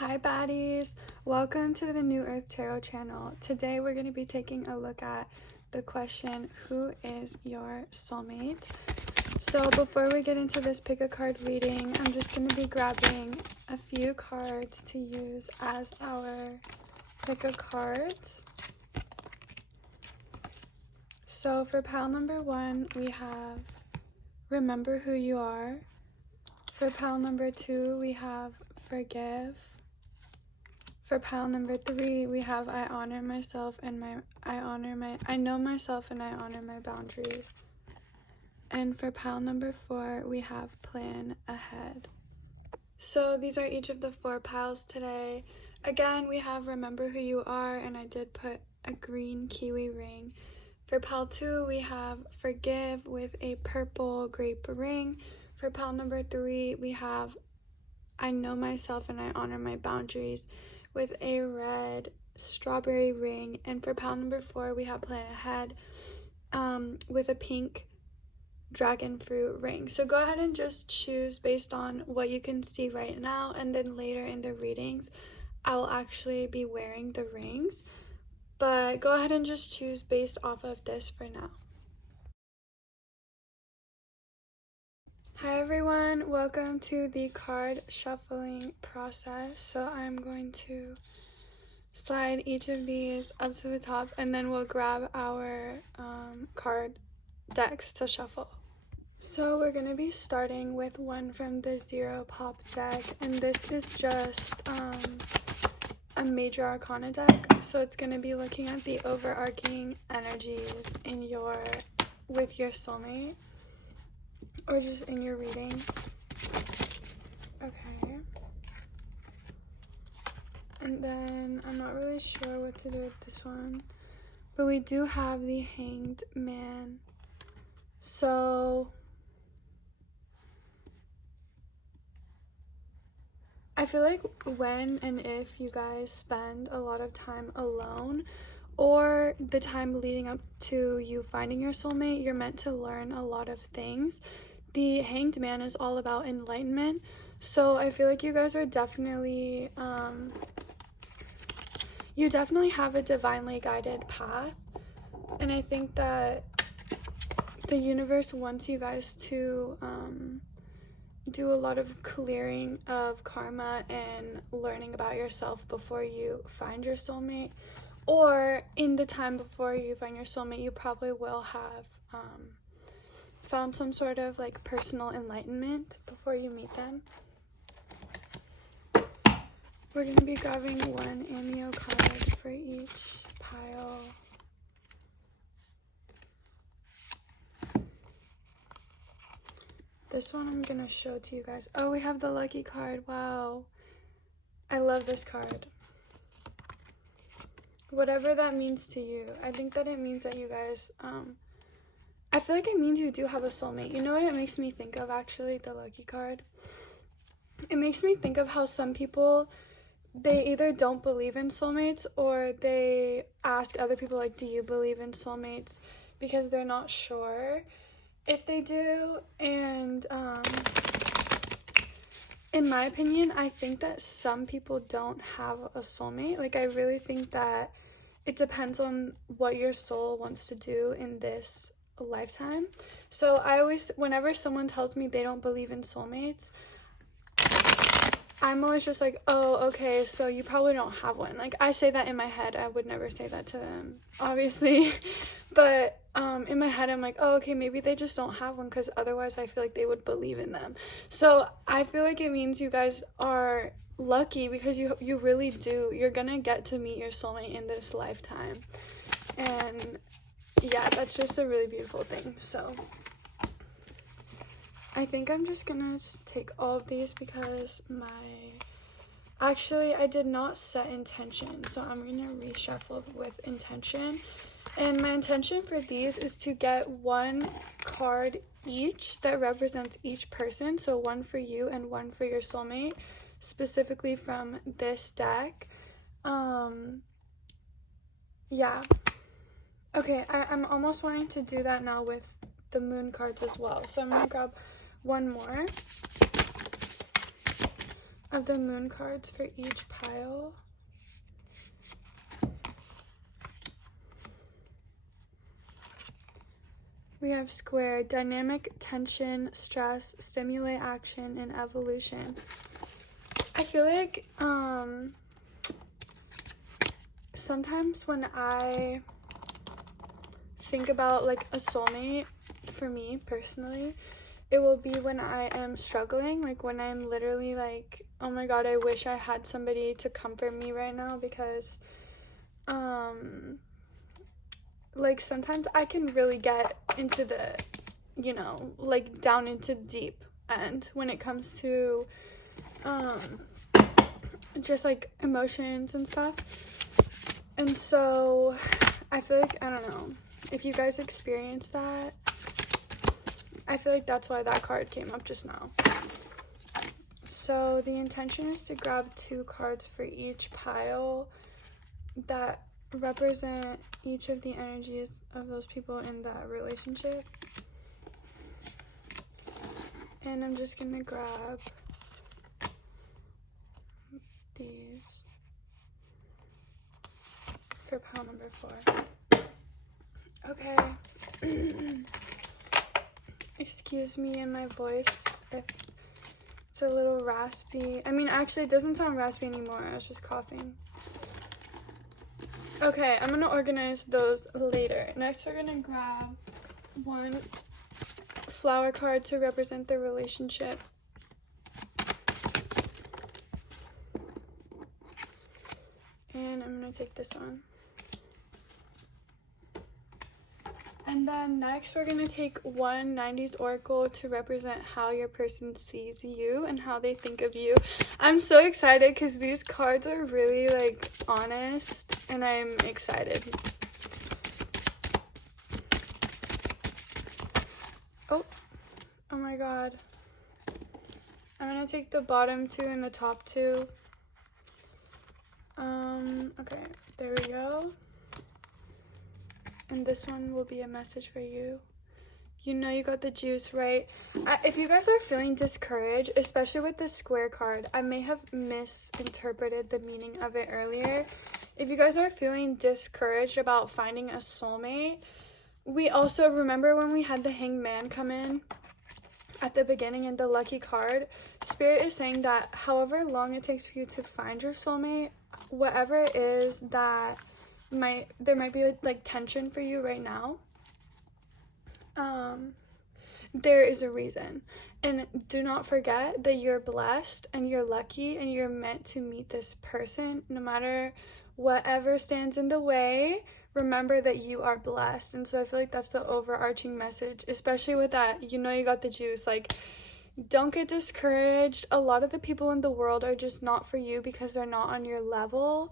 Hi baddies, welcome to the New Earth Tarot channel. Today we're going to be taking a look at the question, who is your soulmate? So before we get into this pick a card reading, I'm just going to be grabbing a few cards to use as our pick a cards. So for pile number 1, we have remember who you are. For pile number 2, we have forgive. For pile number 3, we have I honor myself and I know myself and I honor my boundaries. And for pile number 4, we have plan ahead. So these are each of the 4 piles today. Again, we have remember who you are, and I did put a green kiwi ring. For pile 2, we have forgive with a purple grape ring. For pile number 3, we have I know myself and I honor my boundaries with a red strawberry ring. And for pile number 4, we have plan ahead with a pink dragon fruit ring. So go ahead and just choose based on what you can see right now, and then later in the readings I will actually be wearing the rings, but go ahead and just choose based off of this for now. Hi everyone, welcome to the card shuffling process. So I'm going to slide each of these up to the top, and then we'll grab our card decks to shuffle. So we're going to be starting with one from the Xero Pop Deck, and this is just a major arcana deck. So it's going to be looking at the overarching energies in with your soulmate, or just in your reading. Okay. And then I'm not really sure what to do with this one, but we do have the Hanged Man. So I feel like when and if you guys spend a lot of time alone, or the time leading up to you finding your soulmate, you're meant to learn a lot of things. The Hanged Man is all about enlightenment, so I feel like you guys are definitely you definitely have a divinely guided path, and I think that the universe wants you guys to do a lot of clearing of karma and learning about yourself before you find your soulmate, or in the time before you find your soulmate you probably will have found some sort of like personal enlightenment before you meet them. We're going to be grabbing one AMEO card for each pile. This one I'm going to show to you guys. Oh, we have the lucky card. Wow. I love this card. Whatever that means to you. I think that it means that you guys, I feel like it means you do have a soulmate. You know what it makes me think of, actually, the lucky card? It makes me think of how some people, they either don't believe in soulmates, or they ask other people, like, do you believe in soulmates? Because they're not sure if they do. And in my opinion, I think that some people don't have a soulmate. Like, I really think that it depends on what your soul wants to do in this lifetime. So I always, whenever someone tells me they don't believe in soulmates, I'm always just like, oh, okay, so you probably don't have one. Like, I say that in my head. I would never say that to them, obviously. But in my head, I'm like, oh, okay, maybe they just don't have one, because otherwise I feel like they would believe in them. So I feel like it means you guys are lucky, because you really do. You're gonna get to meet your soulmate in this lifetime. And yeah, that's just a really beautiful thing. So I think I'm just gonna take all of these, because actually I did not set intention, so I'm gonna reshuffle with intention. And my intention for these is to get one card each that represents each person, so one for you and one for your soulmate, specifically from this deck. Yeah, okay, I'm almost wanting to do that now with the moon cards as well, so I'm gonna grab one more. of the moon cards for each pile. We have square, dynamic, tension, stress, stimulate action, and evolution. I feel like sometimes when I think about like a soulmate, for me personally, it will be when I am struggling, like when I'm literally like, oh my god, I wish I had somebody to comfort me right now, because like sometimes I can really get into the, you know, like down into deep end when it comes to just like emotions and stuff. And so I feel like, I don't know if you guys experience that. I feel like that's why that card came up just now. So the intention is to grab 2 cards for each pile that represent each of the energies of those people in that relationship. And I'm just gonna grab these for pile number 4. Okay. Excuse me and my voice if it's a little raspy. I mean, actually, it doesn't sound raspy anymore. I was just coughing. Okay, I'm gonna organize those later. Next, we're gonna grab 1 flower card to represent the relationship. And I'm gonna take this one. And then next, we're gonna take 1 90s oracle to represent how your person sees you and how they think of you. I'm so excited because these cards are really like honest, and I'm excited. Oh my god. I'm gonna take the bottom 2 and the top 2. Okay, there we go. And this one will be a message for you. You know you got the juice, right? If you guys are feeling discouraged, especially with this square card, I may have misinterpreted the meaning of it earlier. If you guys are feeling discouraged about finding a soulmate, we also, remember when we had the Hanged Man come in at the beginning and the lucky card? Spirit is saying that however long it takes for you to find your soulmate, whatever it is that there might be like tension for you right now, there is a reason. And do not forget that you're blessed and you're lucky and you're meant to meet this person. No matter whatever stands in the way, remember that you are blessed. And so I feel like that's the overarching message, especially with that, you know you got the juice. Like, don't get discouraged. A lot of the people in the world are just not for you because they're not on your level.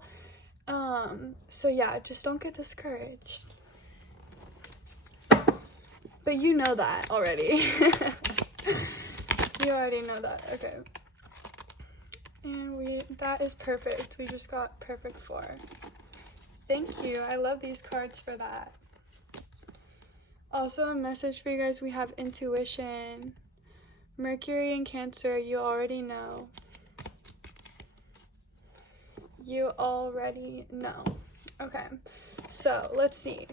So yeah, just don't get discouraged. But you know that already. You already know that. Okay. And that is perfect. We just got perfect 4. Thank you. I love these cards for that. Also, a message for you guys. We have intuition. Mercury in Cancer, you already know. You already know. Okay, so let's see.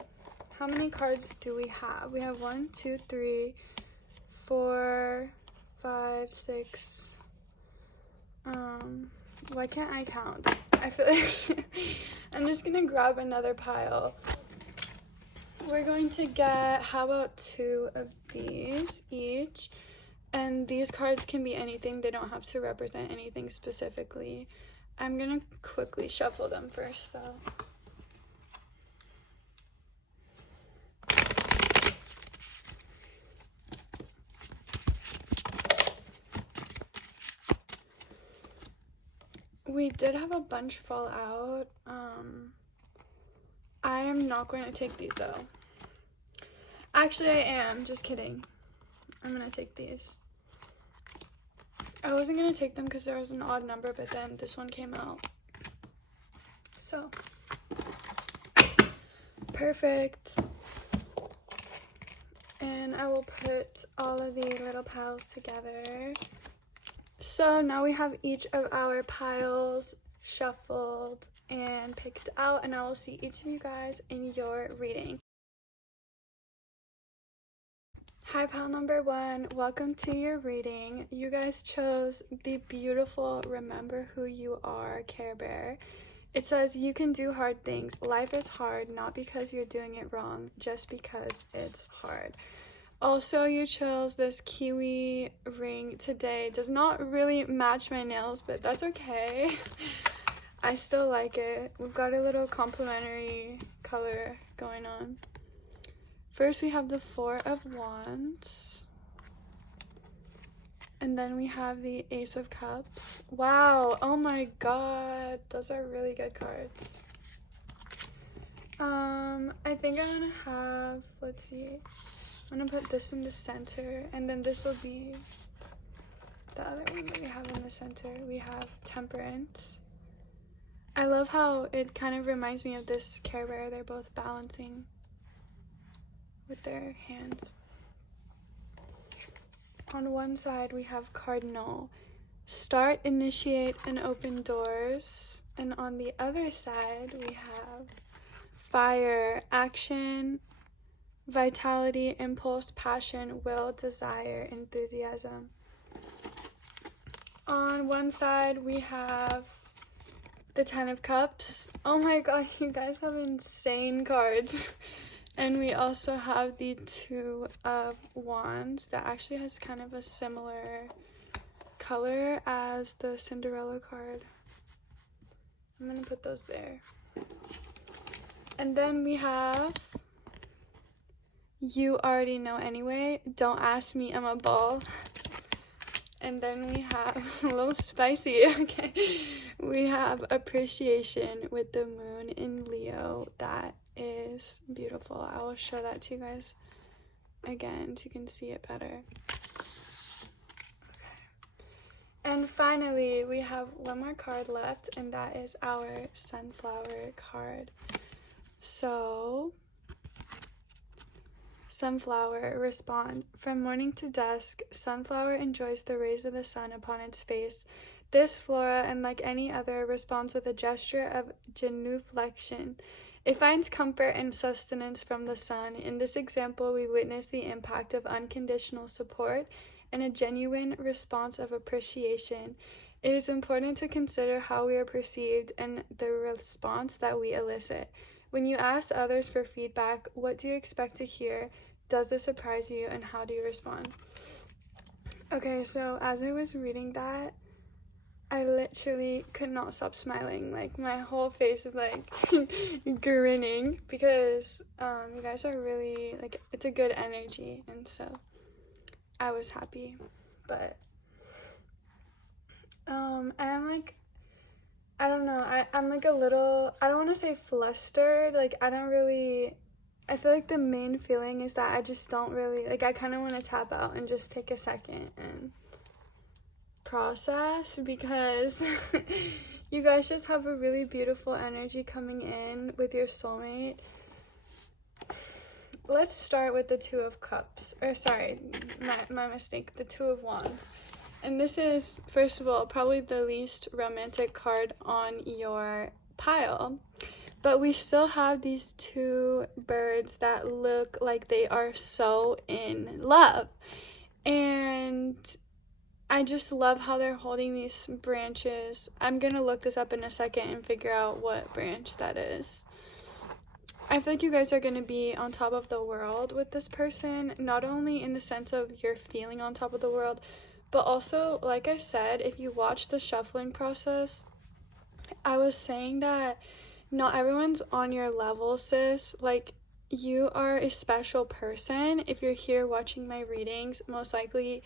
How many cards do we have? We have 1, 2, 3, 4, 5, 6. Why can't I count? I feel like I'm just gonna grab another pile. We're going to get, how about 2 of these each? And these cards can be anything. They don't have to represent anything specifically. I'm gonna quickly shuffle them first though. We did have a bunch fall out. I am not going to take these though. Actually, I am. Just kidding. I'm gonna take these. I wasn't gonna take them because there was an odd number, but then this one came out. So, perfect. And I will put all of the little piles together. So now we have each of our piles shuffled and picked out, and I will see each of you guys in your reading. Hi, pile number 1. Welcome to your reading. You guys chose the beautiful Remember Who You Are Care Bear. It says, you can do hard things. Life is hard, not because you're doing it wrong, just because it's hard. Also, you chose this kiwi ring today. Does not really match my nails, but that's okay. I still like it. We've got a little complementary color going on. First, we have the Four of Wands. And then we have the Ace of Cups. Wow, oh my god, those are really good cards. I think I'm gonna have, let's see, I'm gonna put this in the center, and then this will be the other one that we have in the center. We have Temperance. I love how it kind of reminds me of this Care Bear. They're both balancing with their hands. On one side, we have Cardinal. Start, initiate, and open doors. And on the other side, we have Fire, action, vitality, impulse, passion, will, desire, enthusiasm. On one side, we have the Ten of Cups. Oh my god, you guys have insane cards. And we also have the Two of Wands that actually has kind of a similar color as the Cinderella card. I'm gonna put those there. And then we have You Already Know Anyway. Don't ask me, I'm a ball. And then we have a little spicy, okay. We have Appreciation with the moon in Leo. That is beautiful. I will show that to you guys again so you can see it better. Okay. And finally, we have one more card left, and that is our Sunflower card. So, Sunflower, respond. From morning to dusk, Sunflower enjoys the rays of the sun upon its face. This Flora, unlike any other, responds with a gesture of genuflection. It finds comfort and sustenance from the sun. In this example, we witness the impact of unconditional support and a genuine response of appreciation. It is important to consider how we are perceived and the response that we elicit. When you ask others for feedback, what do you expect to hear? Does this surprise you, and how do you respond? Okay, so as I was reading that, I literally could not stop smiling. Like, my whole face is like grinning because you guys are really, like, it's a good energy, and so I was happy. But I'm like, I don't know, I'm like a little, I don't want to say flustered, like, I feel like the main feeling is that I just don't really, like, I kind of want to tap out and just take a second and process, because you guys just have a really beautiful energy coming in with your soulmate. Let's start with the Two of Cups, or sorry, my mistake, the Two of Wands. And this is, first of all, probably the least romantic card on your pile. But we still have these two birds that look like they are so in love. And I just love how they're holding these branches. I'm going to look this up in a second and figure out what branch that is. I feel like you guys are going to be on top of the world with this person. Not only in the sense of you're feeling on top of the world, but also, like I said, if you watch the shuffling process, I was saying that not everyone's on your level, sis. Like, you are a special person. If you're here watching my readings, most likely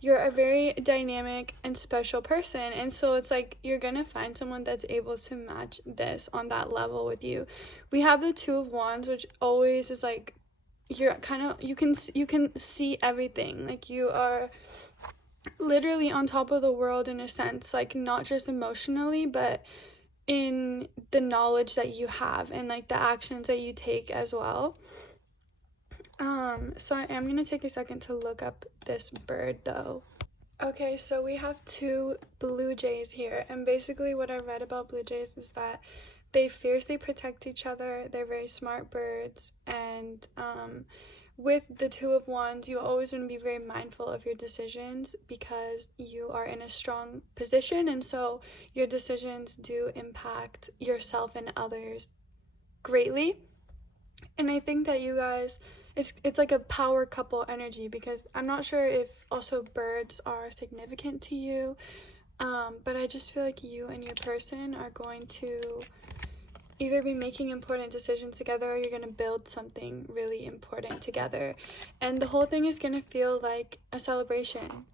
you're a very dynamic and special person. And so it's like you're gonna find someone that's able to match this on that level with you. We have the Two of Wands, which always is like, you're kind of, you can see everything. Like, you are literally on top of the world in a sense, like, not just emotionally, but in the knowledge that you have and like the actions that you take as well. So I am gonna take a second to look up this bird though. Okay, so we have two blue jays here, and basically what I read about blue jays is that they fiercely protect each other. They're very smart birds, and with the Two of Wands, you always want to be very mindful of your decisions because you are in a strong position, and so your decisions do impact yourself and others greatly. And I think that you guys, it's like a power couple energy, because I'm not sure if also birds are significant to you, but I just feel like you and your person are going to either be making important decisions together, or you're going to build something really important together, and the whole thing is going to feel like a celebration.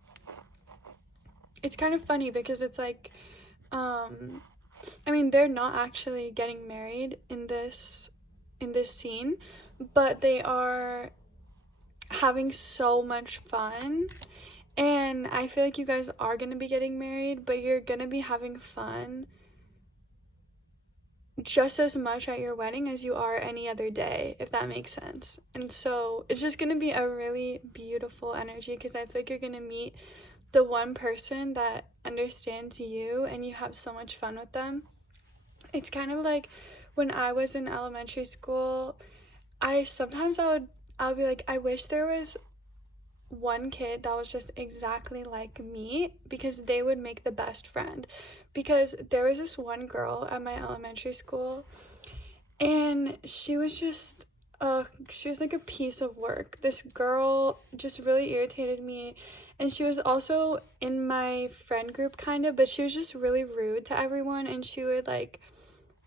It's kind of funny because it's like, I mean, they're not actually getting married in this scene, but they are having so much fun. And I feel like you guys are going to be getting married, but you're going to be having fun just as much at your wedding as you are any other day, if that makes sense. And so it's just going to be a really beautiful energy, because I feel like you're going to meet the one person that understands you and you have so much fun with them. It's kind of like when I was in elementary school, I would be like, I wish there was one kid that was just exactly like me, because they would make the best friend. Because there was this one girl at my elementary school, and she was just she was like a piece of work. This girl just really irritated me, and she was also in my friend group kind of, but she was just really rude to everyone, and she would like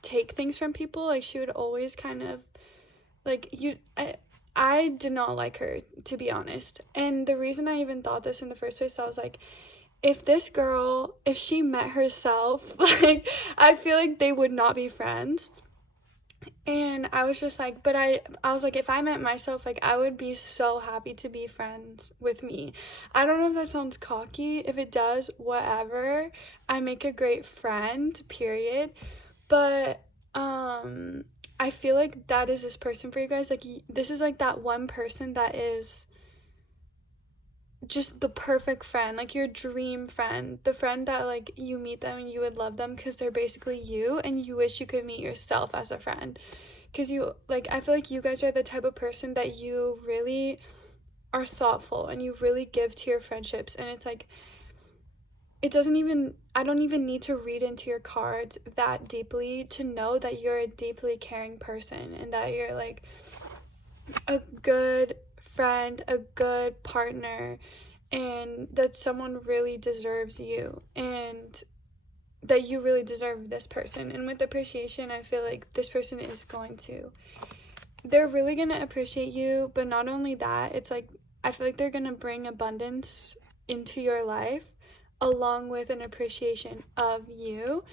take things from people. Like she would always kind of like I did not like her, to be honest. And the reason I even thought this in the first place, I was like, if this girl, if she met herself, like I feel like they would not be friends. And I was just like, but I was like, if I met myself, like I would be so happy to be friends with me. I don't know if that sounds cocky. If it does, whatever. I make a great friend, period. But I feel like that is this person for you guys. Like this is like that one person that is just the perfect friend, like your dream friend, the friend that like you meet them and you would love them because they're basically you, and you wish you could meet yourself as a friend. Because you like, I feel like you guys are the type of person that you really are thoughtful and you really give to your friendships, and it's like, I don't even need to read into your cards that deeply to know that you're a deeply caring person, and that you're like a good friend, a good partner, and that someone really deserves you, and that you really deserve this person. And with appreciation, I feel like this person is going to, they're really going to appreciate you, but not only that, it's like, I feel like they're going to bring abundance into your life along with an appreciation of you.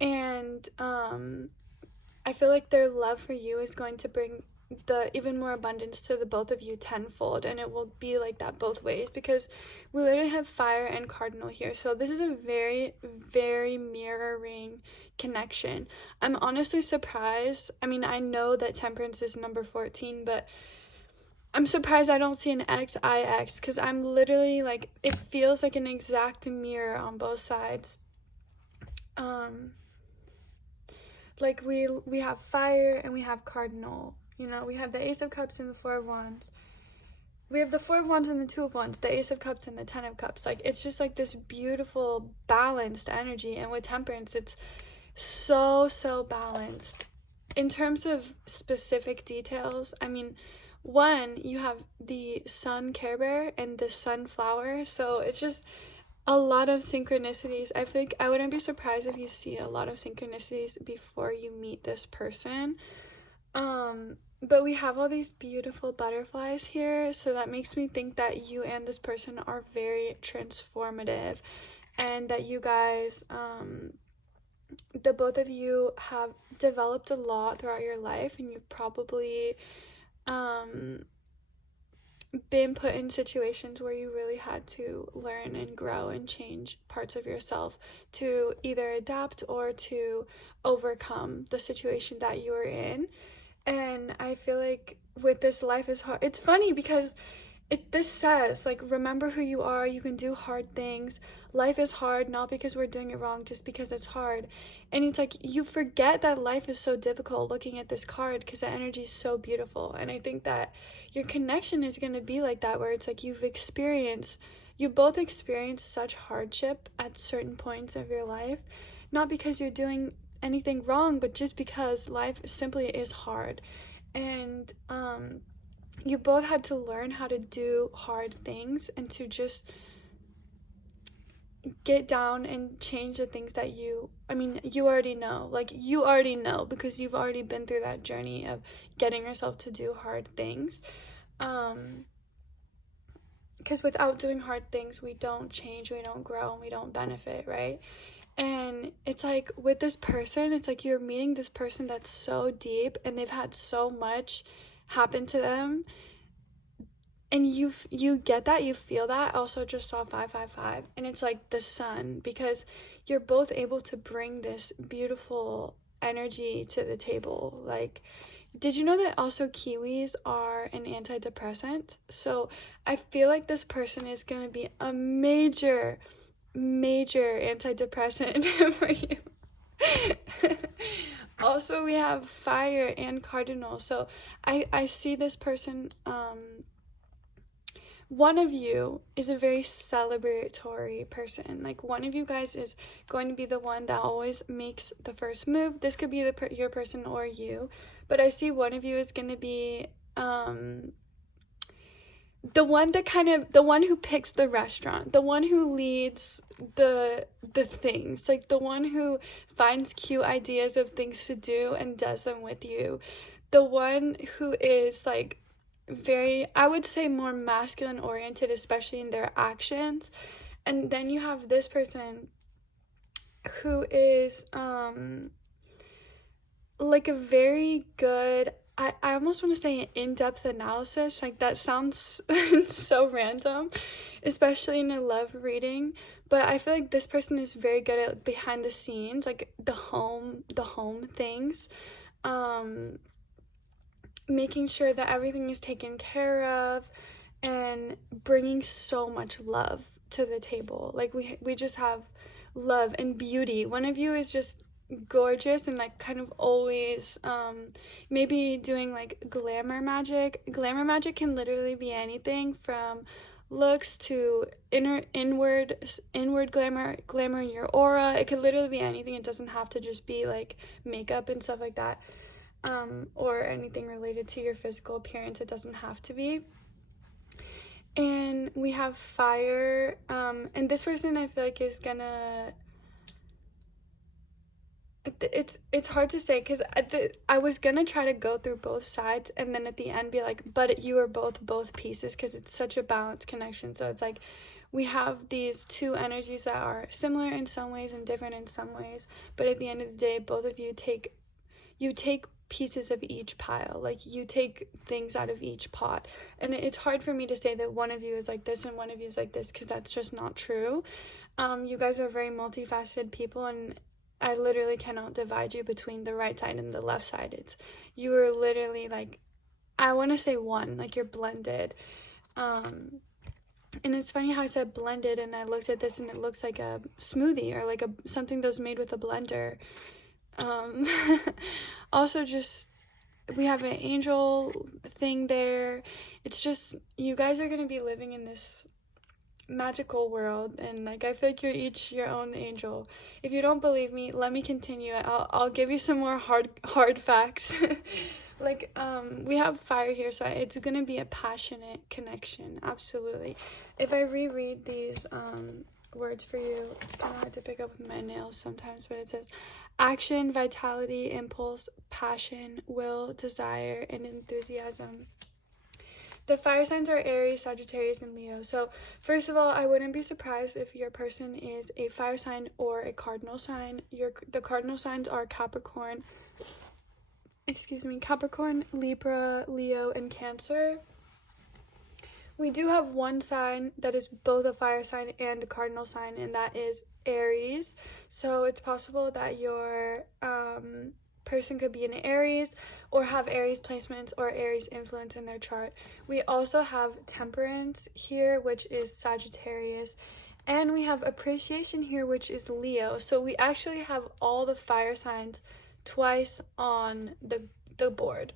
And I feel like their love for you is going to bring the even more abundance to the both of you tenfold, and it will be like that both ways, because we literally have fire and cardinal here. So this is a very, very mirroring connection. I'm honestly surprised. I mean, I know that temperance is number 14, but I'm surprised I don't see an XIX, because I'm literally like, it feels like an exact mirror on both sides. Like we have fire and we have cardinal. You know, we have the Ace of Cups and the Four of Wands. We have the Four of Wands and the Two of Wands, the Ace of Cups and the Ten of Cups. Like, it's just like this beautiful, balanced energy. And with temperance, it's so, so balanced. In terms of specific details, I mean, one, you have the Sun Care Bear and the Sunflower. So it's just a lot of synchronicities. I think I wouldn't be surprised if you see a lot of synchronicities before you meet this person. But we have all these beautiful butterflies here, so that makes me think that you and this person are very transformative, and that you guys, the both of you have developed a lot throughout your life, and you've probably been put in situations where you really had to learn and grow and change parts of yourself to either adapt or to overcome the situation that you were in. And I feel like with this life is hard. It's funny because this says, like, remember who you are, you can do hard things. Life is hard, not because we're doing it wrong, just because it's hard. And it's like, you forget that life is so difficult looking at this card because the energy is so beautiful. And I think that your connection is going to be like that, where it's like you both experienced such hardship at certain points of your life, not because you're doing anything wrong, but just because life simply is hard. And you both had to learn how to do hard things and to just get down and change the things that you already know. Like, you already know because you've already been through that journey of getting yourself to do hard things. Because without doing hard things, we don't change, we don't grow, and we don't benefit, right? And it's like, with this person, it's like you're meeting this person that's so deep and they've had so much happen to them, and you get that, you feel that. I also just saw 555, and it's like the sun, because you're both able to bring this beautiful energy to the table. Like, did you know that also kiwis are an antidepressant? So I feel like this person is going to be a major antidepressant for you. Also, we have fire and cardinal. So I see this person, one of you is a very celebratory person. Like, one of you guys is going to be the one that always makes the first move. This could be your person or you, but I see one of you is going to be the one who picks the restaurant, the one who leads the things, like the one who finds cute ideas of things to do and does them with you, the one who is like very, I would say, more masculine oriented, especially in their actions. And then you have this person who is like a very good, I almost want to say an in-depth analysis. Like, that sounds so random, especially in a love reading, but I feel like this person is very good at behind the scenes, like the home things, making sure that everything is taken care of, and bringing so much love to the table. Like, we just have love and beauty. One of you is just gorgeous and like kind of always maybe doing like glamour magic. Glamour magic can literally be anything from looks to inward glamour in your aura. It could literally be anything. It doesn't have to just be like makeup and stuff like that, or anything related to your physical appearance. It doesn't have to be. And we have fire, and this person I feel like is gonna, it's hard to say, because I was gonna try to go through both sides and then at the end be like, but you are both pieces, because it's such a balanced connection. So it's like, we have these two energies that are similar in some ways and different in some ways, but at the end of the day, both of you take pieces of each pile. Like, you take things out of each pot, and it's hard for me to say that one of you is like this and one of you is like this, because that's just not true. You guys are very multifaceted people, and I literally cannot divide you between the right side and the left side. You are literally like, I want to say one, like you're blended. And it's funny how I said blended, and I looked at this and it looks like a smoothie, or like something that was made with a blender. Also, just, we have an angel thing there. It's just, you guys are gonna be living in this magical world, and like, I feel like you're each your own angel. If you don't believe me, let me continue. I'll give you some more hard facts. Like, we have fire here, so it's gonna be a passionate connection, absolutely. If I reread these words for you, it's kind of hard to pick up with my nails sometimes, but it says action, vitality, impulse, passion, will, desire, and enthusiasm. The fire signs are Aries, Sagittarius, and Leo. So first of all, I wouldn't be surprised if your person is a fire sign or a cardinal sign. The cardinal signs are Capricorn, Libra, Leo, and Cancer. We do have one sign that is both a fire sign and a cardinal sign, and that is Aries. So it's possible that your person could be an Aries or have Aries placements or Aries influence in their chart. We also have Temperance here, which is Sagittarius, and we have Appreciation here, which is Leo. So we actually have all the fire signs twice on the board.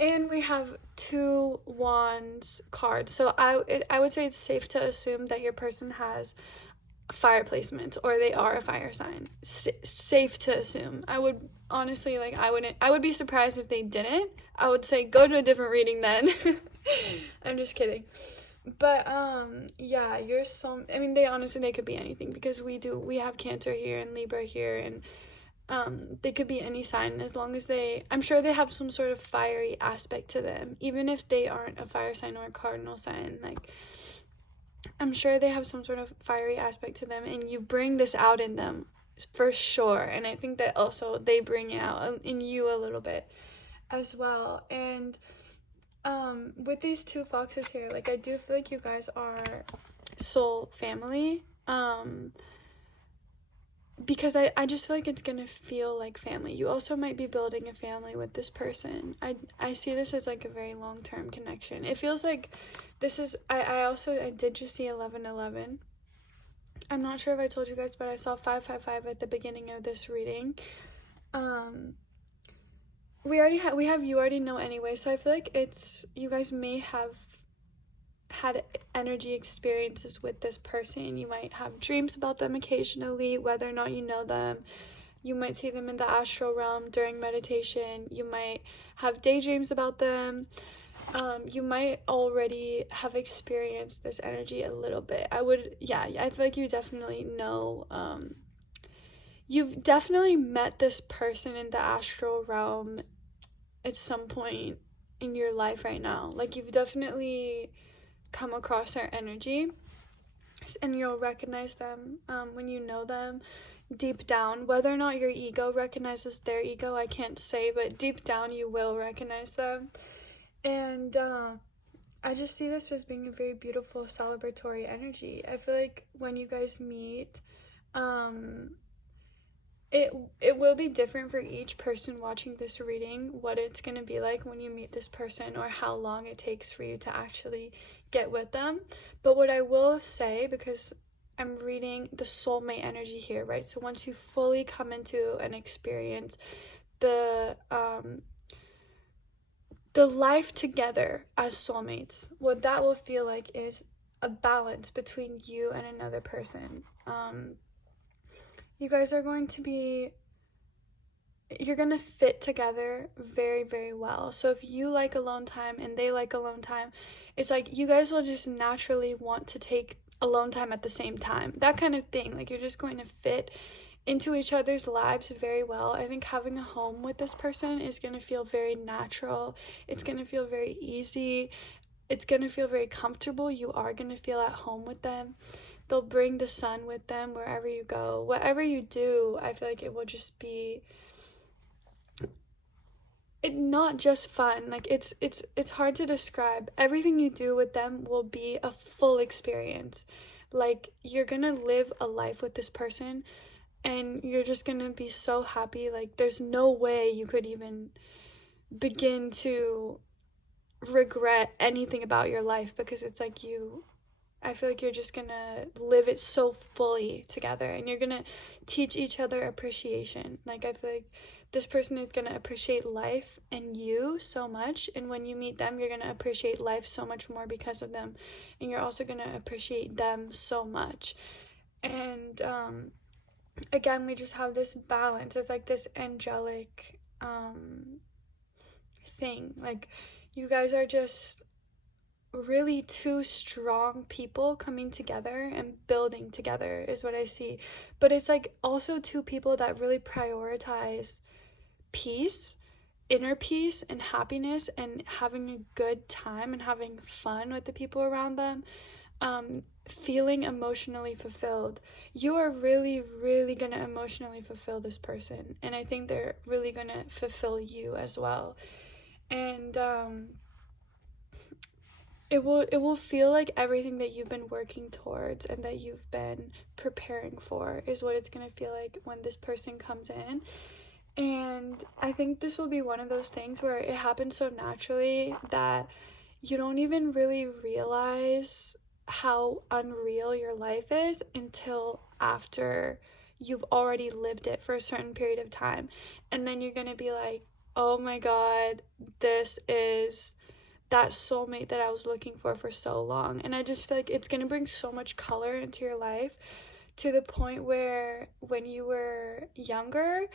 And we have 2 Wands cards. So I would say it's safe to assume that your person has fire placements or they are a fire sign. Safe to assume. I would honestly, like, I would be surprised if they didn't. I would say go to a different reading then. I'm just kidding. But yeah, you're so, I mean, they could be anything, because we have Cancer here and Libra here, and they could be any sign, as long as I'm sure they have some sort of fiery aspect to them, even if they aren't a fire sign or a cardinal sign. Like, I'm sure they have some sort of fiery aspect to them, and you bring this out in them for sure. And I think that also they bring it out in you a little bit as well. And with these 2 foxes here, like, I do feel like you guys are soul family. Because I just feel like it's gonna feel like family. You also might be building a family with this person. I see this as like a very long-term connection. It feels like this is, I did just see 1111. I'm not sure if I told you guys, but I saw 555 at the beginning of this reading. We have You Already Know anyway, so I feel like you guys may have had energy experiences with this person. You might have dreams about them occasionally, whether or not you know them. You might see them in the astral realm during meditation. You might have daydreams about them. You might already have experienced this energy a little bit. I feel like you definitely know, you've definitely met this person in the astral realm at some point in your life right now. Like, you've definitely come across their energy, and you'll recognize them when you know them deep down. Whether or not your ego recognizes their ego, I can't say, but deep down you will recognize them. And I just see this as being a very beautiful celebratory energy. I feel like when you guys meet, it will be different for each person watching this reading, what it's going to be like when you meet this person, or how long it takes for you to actually get with them. But what I will say, because I'm reading the soulmate energy here, right? So once you fully come into an experience, the life together as soulmates, what that will feel like is a balance between you and another person. You guys are you're going to fit together very, very well. So if you like alone time and they like alone time, it's like you guys will just naturally want to take alone time at the same time. That kind of thing. Like, you're just going to fit into each other's lives very well. I think having a home with this person is going to feel very natural. It's going to feel very easy. It's going to feel very comfortable. You are going to feel at home with them. They'll bring the sun with them wherever you go. Whatever you do, I feel like it will just be not just fun. Like, it's hard to describe. Everything you do with them will be a full experience. Like, you're gonna live a life with this person, and you're just gonna be so happy. Like, there's no way you could even begin to regret anything about your life, because it's like I feel like you're just gonna live it so fully together, and you're gonna teach each other appreciation. Like, I feel like this person is gonna appreciate life and you so much, and when you meet them, you're gonna appreciate life so much more because of them, and you're also gonna appreciate them so much. And again, we just have this balance. It's like this angelic thing. Like, you guys are just really 2 strong people coming together and building together is what I see. But it's like also 2 people that really prioritize peace, inner peace, and happiness, and having a good time and having fun with the people around them, feeling emotionally fulfilled. You are really, really gonna emotionally fulfill this person, and I think they're really gonna fulfill you as well. And it will feel like everything that you've been working towards and that you've been preparing for is what it's gonna feel like when this person comes in. And I think this will be one of those things where it happens so naturally that you don't even really realize how unreal your life is until after you've already lived it for a certain period of time. And then you're gonna be like, oh my god, this is that soulmate that I was looking for so long. And I just feel like it's gonna bring so much color into your life, to the point where when you were younger,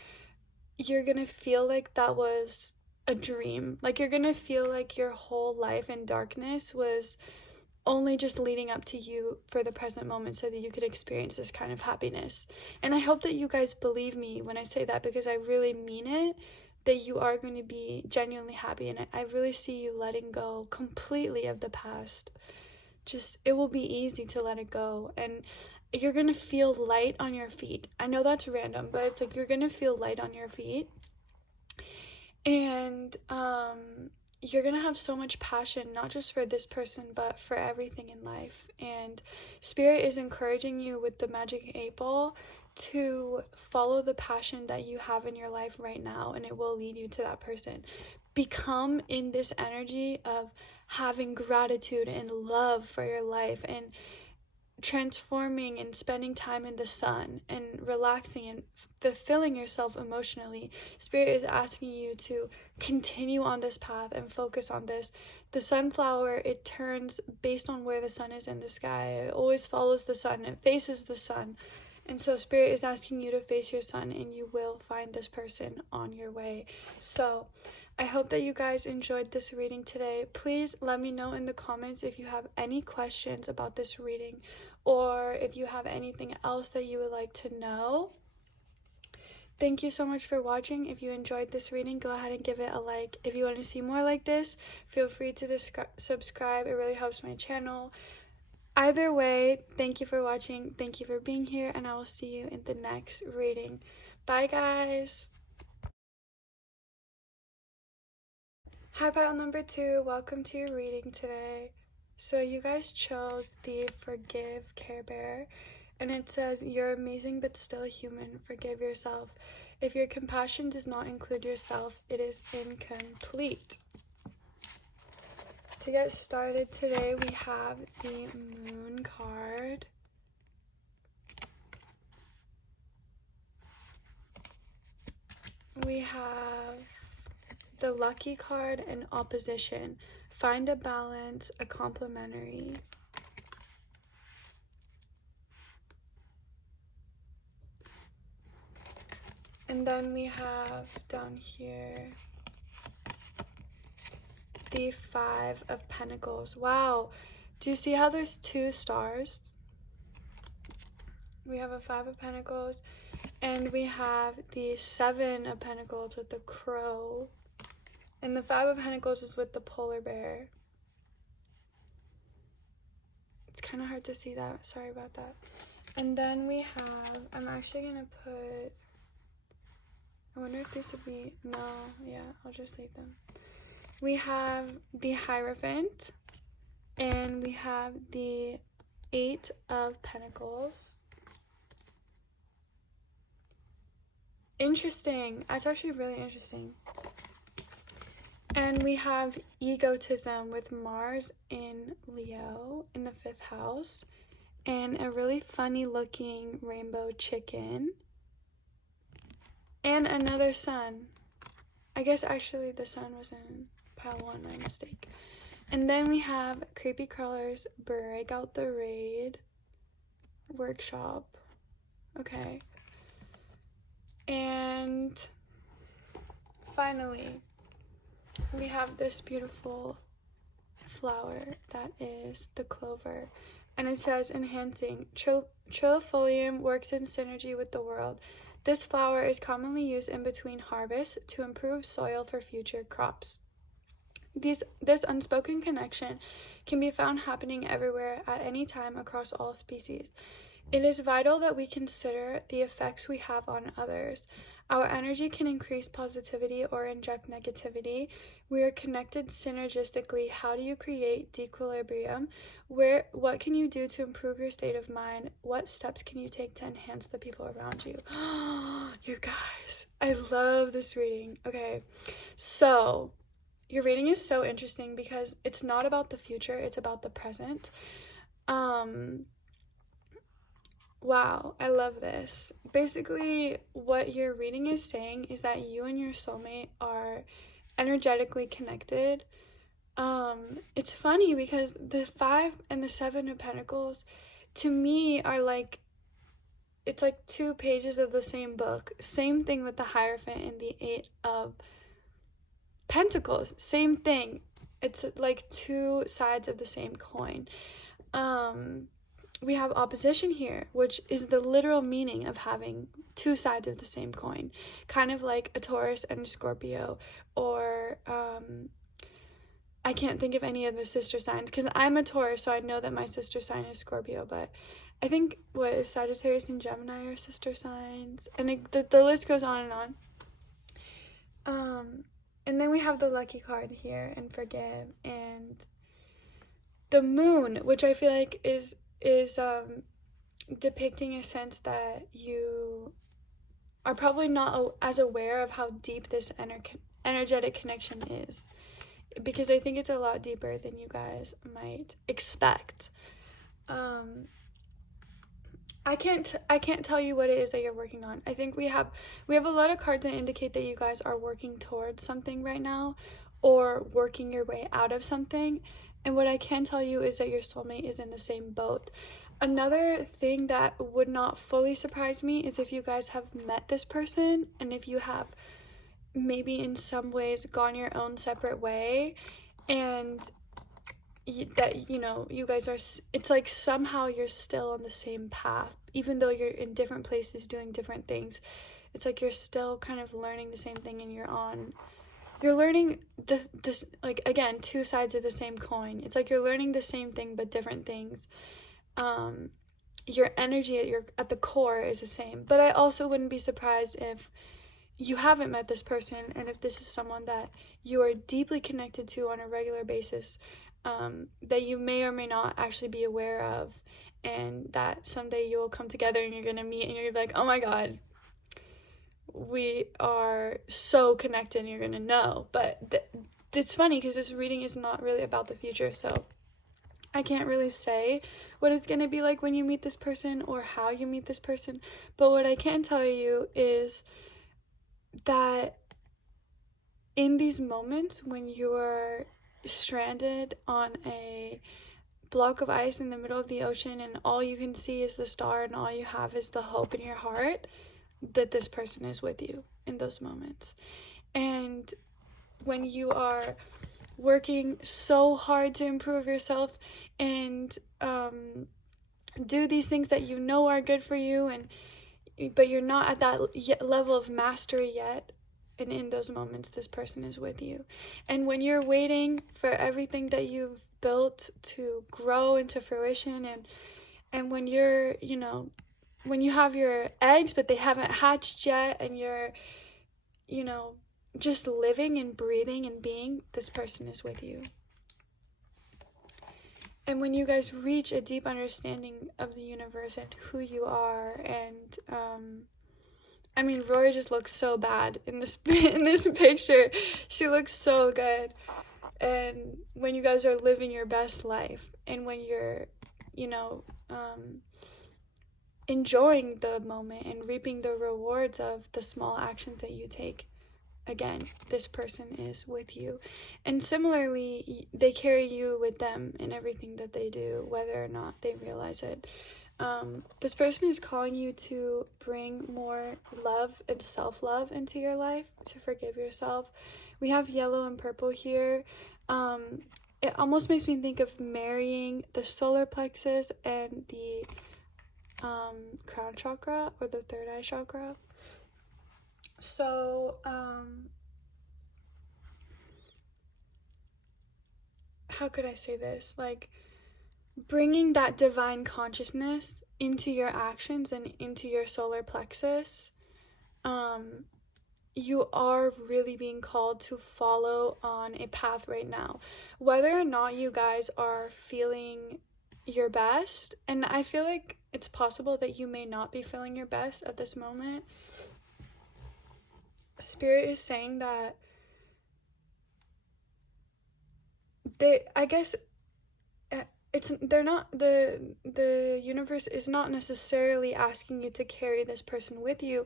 you're gonna feel like that was a dream. Like, you're gonna feel like your whole life in darkness was only just leading up to you for the present moment so that you could experience this kind of happiness. And I hope that you guys believe me when I say that, because I really mean it, that you are going to be genuinely happy. And I really see you letting go completely of the past. Just, it will be easy to let it go, and you're gonna feel light on your feet. I know that's random, but it's like you're gonna feel light on your feet, and you're gonna have so much passion, not just for this person, but for everything in life. And Spirit is encouraging you with the Magic 8 Ball to follow the passion that you have in your life right now, and it will lead you to that person. Become in this energy of having gratitude and love for your life, and transforming and spending time in the sun and relaxing and fulfilling yourself emotionally. Spirit is asking you to continue on this path and focus on this. The sunflower, it turns based on where the sun is in the sky. It always follows the sun, it faces the sun. And so Spirit is asking you to face your sun, and you will find this person on your way. So I hope that you guys enjoyed this reading today. Please let me know in the comments if you have any questions about this reading, or if you have anything else that you would like to know. Thank you so much for watching. If you enjoyed this reading, go ahead and give it a like. If you want to see more like this, feel free to subscribe. It really helps my channel. Either way, thank you for watching, thank you for being here, and I will see you in the next reading. Bye, guys! Hi, pile number 2, welcome to your reading today. So you guys chose the Forgive Care Bear, and it says, you're amazing but still human, forgive yourself. If your compassion does not include yourself, it is incomplete. To get started today, we have the Moon card. We have the Lucky card and Opposition. Find a balance, a complementary. And then we have down here the 5 of Pentacles. Wow, do you see how there's 2 stars? We have a 5 of Pentacles, and we have the 7 of Pentacles with the crow, and the 5 of Pentacles is with the polar bear. It's kind of hard to see that, sorry about that. And then we have, I'm actually gonna put, I wonder if these would be, no, yeah, I'll just leave them. We have the Hierophant, and we have the 8 of Pentacles. Interesting. That's actually really interesting. And we have Egotism with Mars in Leo in the 5th house, and a really funny looking rainbow chicken, and another sun. I guess actually the sun was in pile 1, my mistake. And then we have Creepy Crawlers, Break Out the Raid, Workshop. Okay. And finally, we have this beautiful flower that is the clover, and it says, enhancing. Trillium works in synergy with the world. This flower is commonly used in between harvests to improve soil for future crops. This unspoken connection can be found happening everywhere at any time across all species. It is vital that we consider the effects we have on others. Our energy can increase positivity or inject negativity. We are connected synergistically. How do you create dequilibrium? What can you do to improve your state of mind? What steps can you take to enhance the people around you? You guys, I love this reading. Okay, so your reading is so interesting because it's not about the future, it's about the present. Wow, I love this. Basically, what your reading is saying is that you and your soulmate are energetically connected. It's funny because the 5 and the 7 of Pentacles to me are like, it's like 2 pages of the same book. Same thing with the Hierophant and the 8 of Pentacles. Same thing. It's like 2 sides of the same coin. We have opposition here, which is the literal meaning of having 2 sides of the same coin. Kind of like a Taurus and a Scorpio, or I can't think of any of the sister signs because I'm a Taurus, so I know that my sister sign is Scorpio, but I think what is Sagittarius and Gemini are sister signs, and the list goes on and on. And then we have the lucky card here, and forgive, and the moon, which I feel like is depicting a sense that you are probably not as aware of how deep this energetic connection is, because I think it's a lot deeper than you guys might expect. I can't tell you what it is that you're working on. I think we have a lot of cards that indicate that you guys are working towards something right now, or working your way out of something. And what I can tell you is that your soulmate is in the same boat. Another thing that would not fully surprise me is if you guys have met this person, and if you have maybe in some ways gone your own separate way, and that, you know, you guys are, it's like somehow you're still on the same path, even though you're in different places doing different things. It's like you're still kind of learning the same thing, and you're learning this, like, again, 2 sides of the same coin. It's like you're learning the same thing but different things. Your energy at the core is the same, but I also wouldn't be surprised if you haven't met this person, and if this is someone that you are deeply connected to on a regular basis, that you may or may not actually be aware of, and that someday you will come together and you're gonna meet and you're gonna be like, oh my god, we are so connected, and you're gonna know. But it's funny because this reading is not really about the future, so I can't really say what it's gonna be like when you meet this person or how you meet this person. But what I can tell you is that in these moments when you're stranded on a block of ice in the middle of the ocean, and all you can see is the star, and all you have is the hope in your heart, that this person is with you in those moments. And when you are working so hard to improve yourself and do these things that you know are good for you, but you're not at that level of mastery yet, and in those moments this person is with you. And when you're waiting for everything that you've built to grow into fruition, and when you're, you know, when you have your eggs but they haven't hatched yet, and you're, you know, just living and breathing and being, this person is with you. And when you guys reach a deep understanding of the universe and who you are, and I mean, Rory just looks so bad in this picture. She looks so good. And when you guys are living your best life, and when you're, you know, enjoying the moment and reaping the rewards of the small actions that you take, again, this person is with you. And similarly, they carry you with them in everything that they do, whether or not they realize it. This person is calling you to bring more love and self-love into your life, to forgive yourself. We have yellow and purple here. It almost makes me think of marrying the solar plexus and the crown chakra, or the third eye chakra. So how could I say this? Like, bringing that divine consciousness into your actions and into your solar plexus, you are really being called to follow on a path right now. Whether or not you guys are feeling your best, and I feel like it's possible that you may not be feeling your best at this moment. Spirit is saying that I guess the universe is not necessarily asking you to carry this person with you,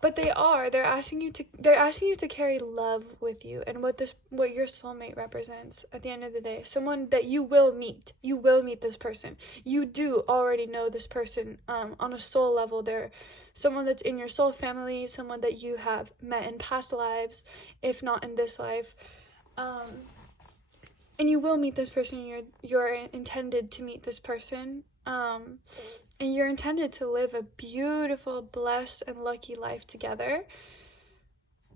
but they're asking you to carry love with you, and what your soulmate represents at the end of the day. Someone that you will meet this person. You do already know this person on a soul level. They're someone that's in your soul family, someone that you have met in past lives, if not in this life. And you will meet this person. You're intended to meet this person, and you're intended to live a beautiful, blessed, and lucky life together.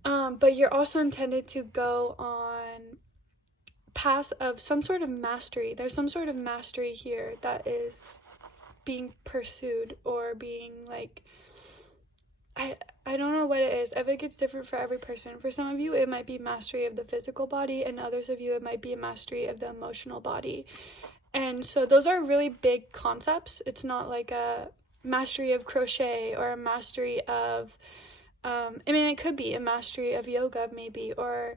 But you're also intended to go on paths of some sort of mastery. There's some sort of mastery here that is being pursued, or being like, I don't know what it is. I think it's different for every person. For some of you, it might be mastery of the physical body, and others of you, it might be a mastery of the emotional body. And so those are really big concepts. It's not like a mastery of crochet or a mastery of, I mean, it could be a mastery of yoga maybe, or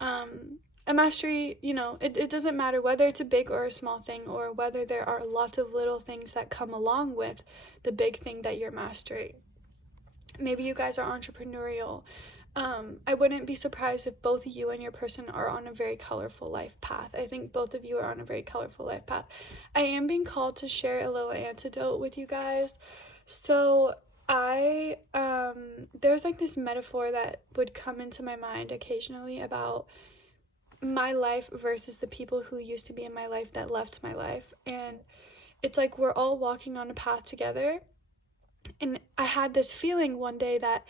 a mastery, it doesn't matter whether it's a big or a small thing, or whether there are lots of little things that come along with the big thing that you're mastering. Maybe you guys are entrepreneurial. I wouldn't be surprised if both you and your person are on a very colorful life path. I think both of you are on a very colorful life path. I am being called to share a little antidote with you guys. So there's like this metaphor that would come into my mind occasionally about my life versus the people who used to be in my life that left my life. And it's like we're all walking on a path together. And I had this feeling one day that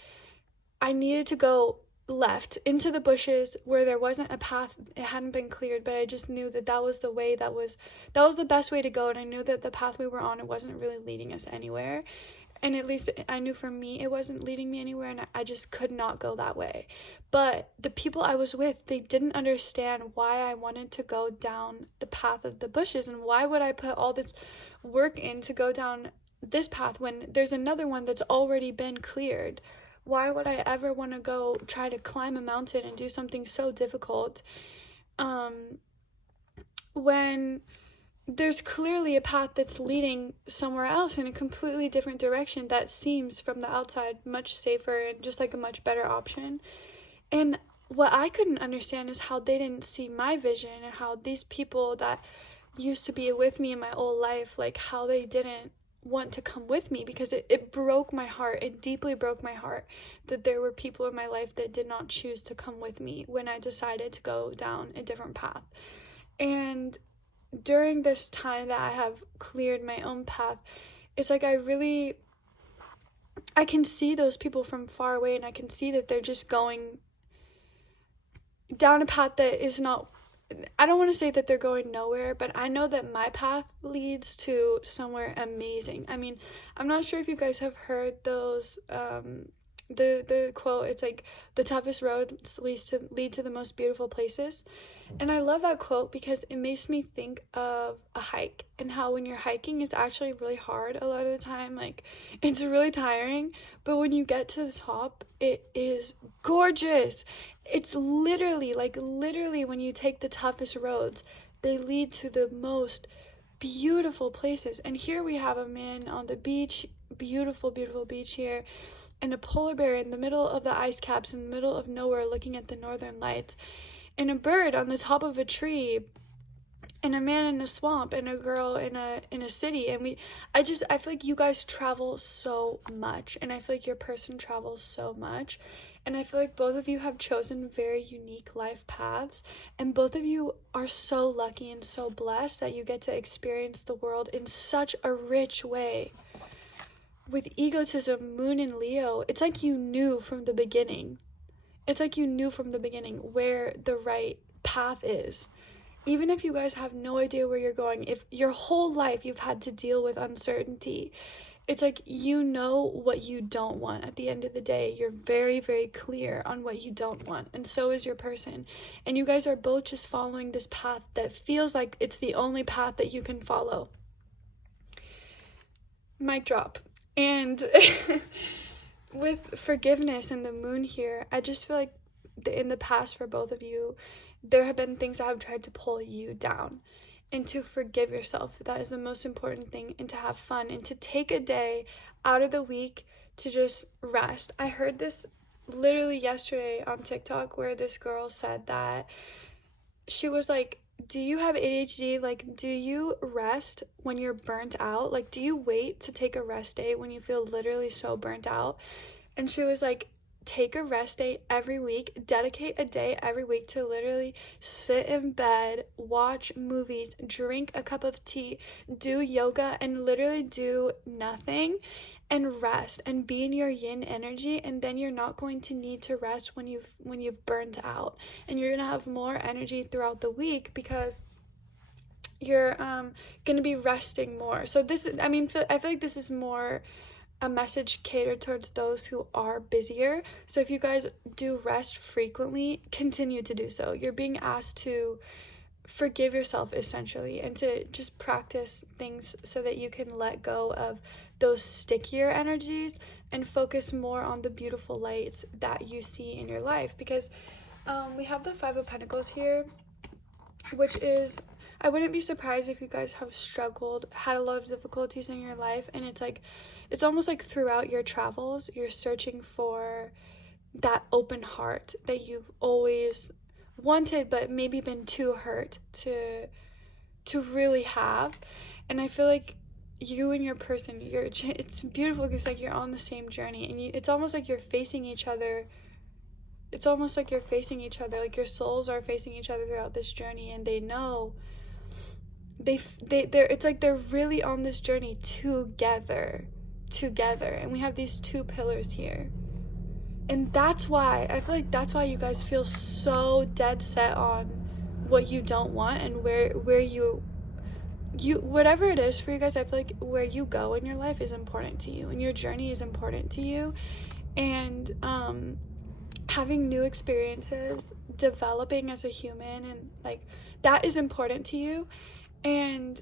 I needed to go left into the bushes where there wasn't a path. It hadn't been cleared, but I just knew that was the way, that was the best way to go. And I knew that the path we were on, it wasn't really leading us anywhere. And at least I knew for me, it wasn't leading me anywhere, and I just could not go that way. But the people I was with, they didn't understand why I wanted to go down the path of the bushes, and why would I put all this work in to go down this path when there's another one that's already been cleared. Why would I ever want to go try to climb a mountain and do something so difficult when there's clearly a path that's leading somewhere else in a completely different direction that seems from the outside much safer and just like a much better option? And what I couldn't understand is how they didn't see my vision, and how these people that used to be with me in my old life, like how they didn't want to come with me, because it broke my heart. It deeply broke my heart that there were people in my life that did not choose to come with me when I decided to go down a different path. And during this time that I have cleared my own path, it's like I can see those people from far away, and I can see that they're just going down a path that is not, I don't want to say that they're going nowhere, but I know that my path leads to somewhere amazing. I mean, I'm not sure if you guys have heard those, the quote, it's like, the toughest roads lead to the most beautiful places. And I love that quote because it makes me think of a hike, and how when you're hiking, it's actually really hard a lot of the time. Like, it's really tiring, but when you get to the top, it is gorgeous. It's literally when you take the toughest roads, they lead to the most beautiful places. And here we have a man on the beach, beautiful, beautiful beach here, and a polar bear in the middle of the ice caps, in the middle of nowhere, looking at the northern lights, and a bird on the top of a tree, and a man in a swamp, and a girl in a city. And I feel like you guys travel so much, and I feel like your person travels so much, and I feel like both of you have chosen very unique life paths, and both of you are so lucky and so blessed that you get to experience the world in such a rich way. With egotism, Moon and Leo, it's like you knew from the beginning. It's like you knew from the beginning where the right path is. Even if you guys have no idea where you're going, if your whole life you've had to deal with uncertainty, it's like, you know what you don't want. At the end of the day, you're very, very clear on what you don't want, and so is your person. And you guys are both just following this path that feels like it's the only path that you can follow. Mic drop. And with forgiveness and the moon here, I just feel like in the past for both of you, there have been things that have tried to pull you down. And to forgive yourself, that is the most important thing. And to have fun, and to take a day out of the week to just rest. I heard this literally yesterday on TikTok, where this girl said that she was like, do you have ADHD? Like, do you rest when you're burnt out? Like, do you wait to take a rest day when you feel literally so burnt out? And she was like, take a rest day every week, dedicate a day every week to literally sit in bed, watch movies, drink a cup of tea, do yoga, and literally do nothing, and rest and be in your yin energy. And then you're not going to need to rest when you've burnt out, and you're gonna have more energy throughout the week because you're gonna be resting more. So this is, I feel like this is more a message catered towards those who are busier. So if you guys do rest frequently, continue to do so. You're being asked to forgive yourself, essentially, and to just practice things so that you can let go of those stickier energies and focus more on the beautiful lights that you see in your life. Because we have the Five of Pentacles here, which is, I wouldn't be surprised if you guys have struggled, had a lot of difficulties in your life, and it's like, it's almost like throughout your travels, you're searching for that open heart that you've always wanted, but maybe been too hurt to really have. And I feel like you and your person, it's beautiful because like you're on the same journey, and it's almost like you're facing each other. It's almost like you're facing each other, like your souls are facing each other throughout this journey, and they know they're it's like they're really on this journey together. And we have these two pillars here. And that's why I feel like that's why you guys feel so dead set on what you don't want, and where you whatever it is for you guys. I feel like where you go in your life is important to you, and your journey is important to you, and having new experiences, developing as a human, and like that is important to you. And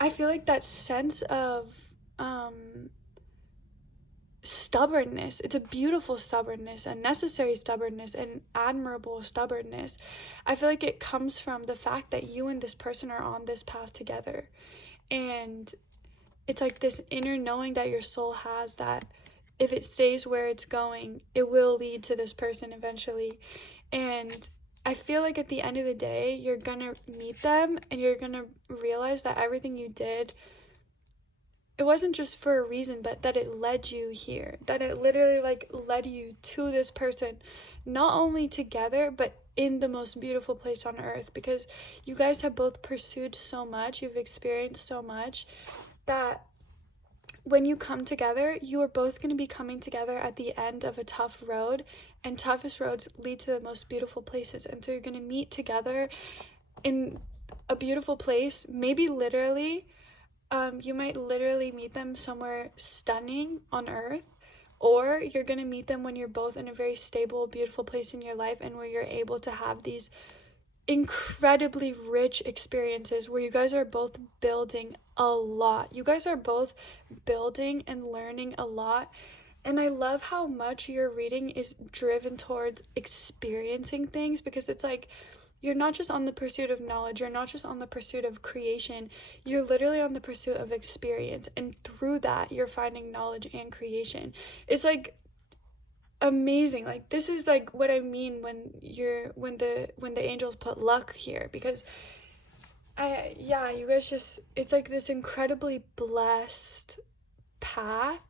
I feel like that sense of stubbornness, it's a beautiful stubbornness, a necessary stubbornness, and admirable stubbornness. I feel like it comes from the fact that you and this person are on this path together, and it's like this inner knowing that your soul has, that if it stays where it's going, it will lead to this person eventually. And I feel like at the end of the day, you're gonna meet them, and you're gonna realize that everything you did, it wasn't just for a reason, but that it led you here, that it literally like led you to this person, not only together, but in the most beautiful place on earth, because you guys have both pursued so much, you've experienced so much, that when you come together, you are both going to be coming together at the end of a tough road, and toughest roads lead to the most beautiful places. And so you're going to meet together in a beautiful place, maybe literally. You might literally meet them somewhere stunning on earth, or you're going to meet them when you're both in a very stable, beautiful place in your life, and where you're able to have these incredibly rich experiences where you guys are both building a lot. You guys are both building and learning a lot. And I love how much your reading is driven towards experiencing things, because it's like, you're not just on the pursuit of knowledge, you're not just on the pursuit of creation, you're literally on the pursuit of experience, and through that you're finding knowledge and creation. It's like amazing. Like, this is like what I mean when the angels put luck here, because you guys just, it's like this incredibly blessed path.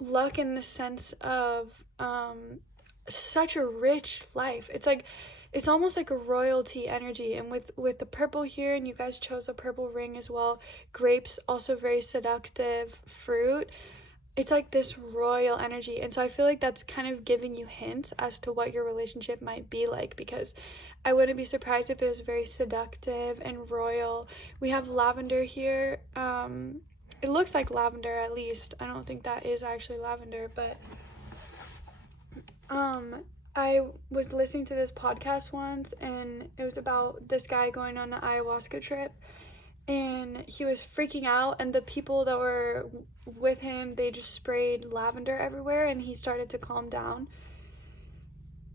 Luck in the sense of such a rich life. It's like, it's almost like a royalty energy. And with the purple here, and you guys chose a purple ring as well, grapes, also very seductive fruit. it's like this royal energy. And so I feel like that's kind of giving you hints as to what your relationship might be like, because I wouldn't be surprised if it was very seductive and royal. We have lavender here. It looks like lavender, at least. I don't think that is actually lavender, but I was listening to this podcast once, and it was about this guy going on an ayahuasca trip, and he was freaking out, and the people that were with him, they just sprayed lavender everywhere, and he started to calm down.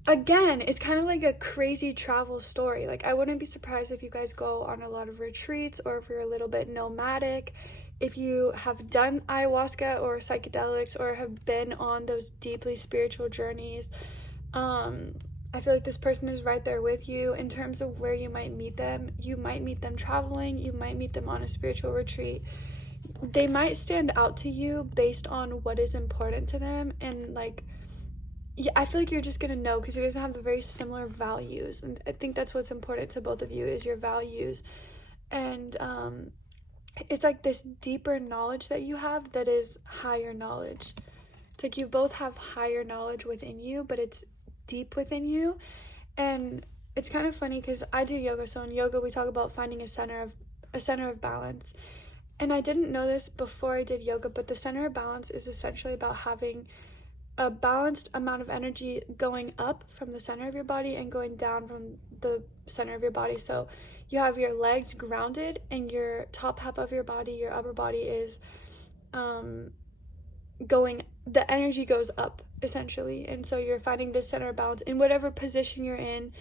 Again, it's kind of like a crazy travel story. Like, I wouldn't be surprised if you guys go on a lot of retreats, or if you're a little bit nomadic, if you have done ayahuasca or psychedelics, or have been on those deeply spiritual journeys. I feel like this person is right there with you. In terms of where you might meet them, you might meet them traveling, you might meet them on a spiritual retreat. They might stand out to you based on what is important to them, and like, yeah, I feel like you're just gonna know, because you guys have very similar values, and I think that's what's important to both of you, is your values. And it's like this deeper knowledge that you have that is higher knowledge. It's like you both have higher knowledge within you, but it's deep within you. And it's kind of funny because I do yoga, so in yoga we talk about finding a center of balance. And I didn't know this before I did yoga, but the center of balance is essentially about having a balanced amount of energy going up from the center of your body and going down from the center of your body. So you have your legs grounded, and your top half of your body, your upper body, is the energy goes up, essentially. And so you're finding this center of balance in whatever position you're in.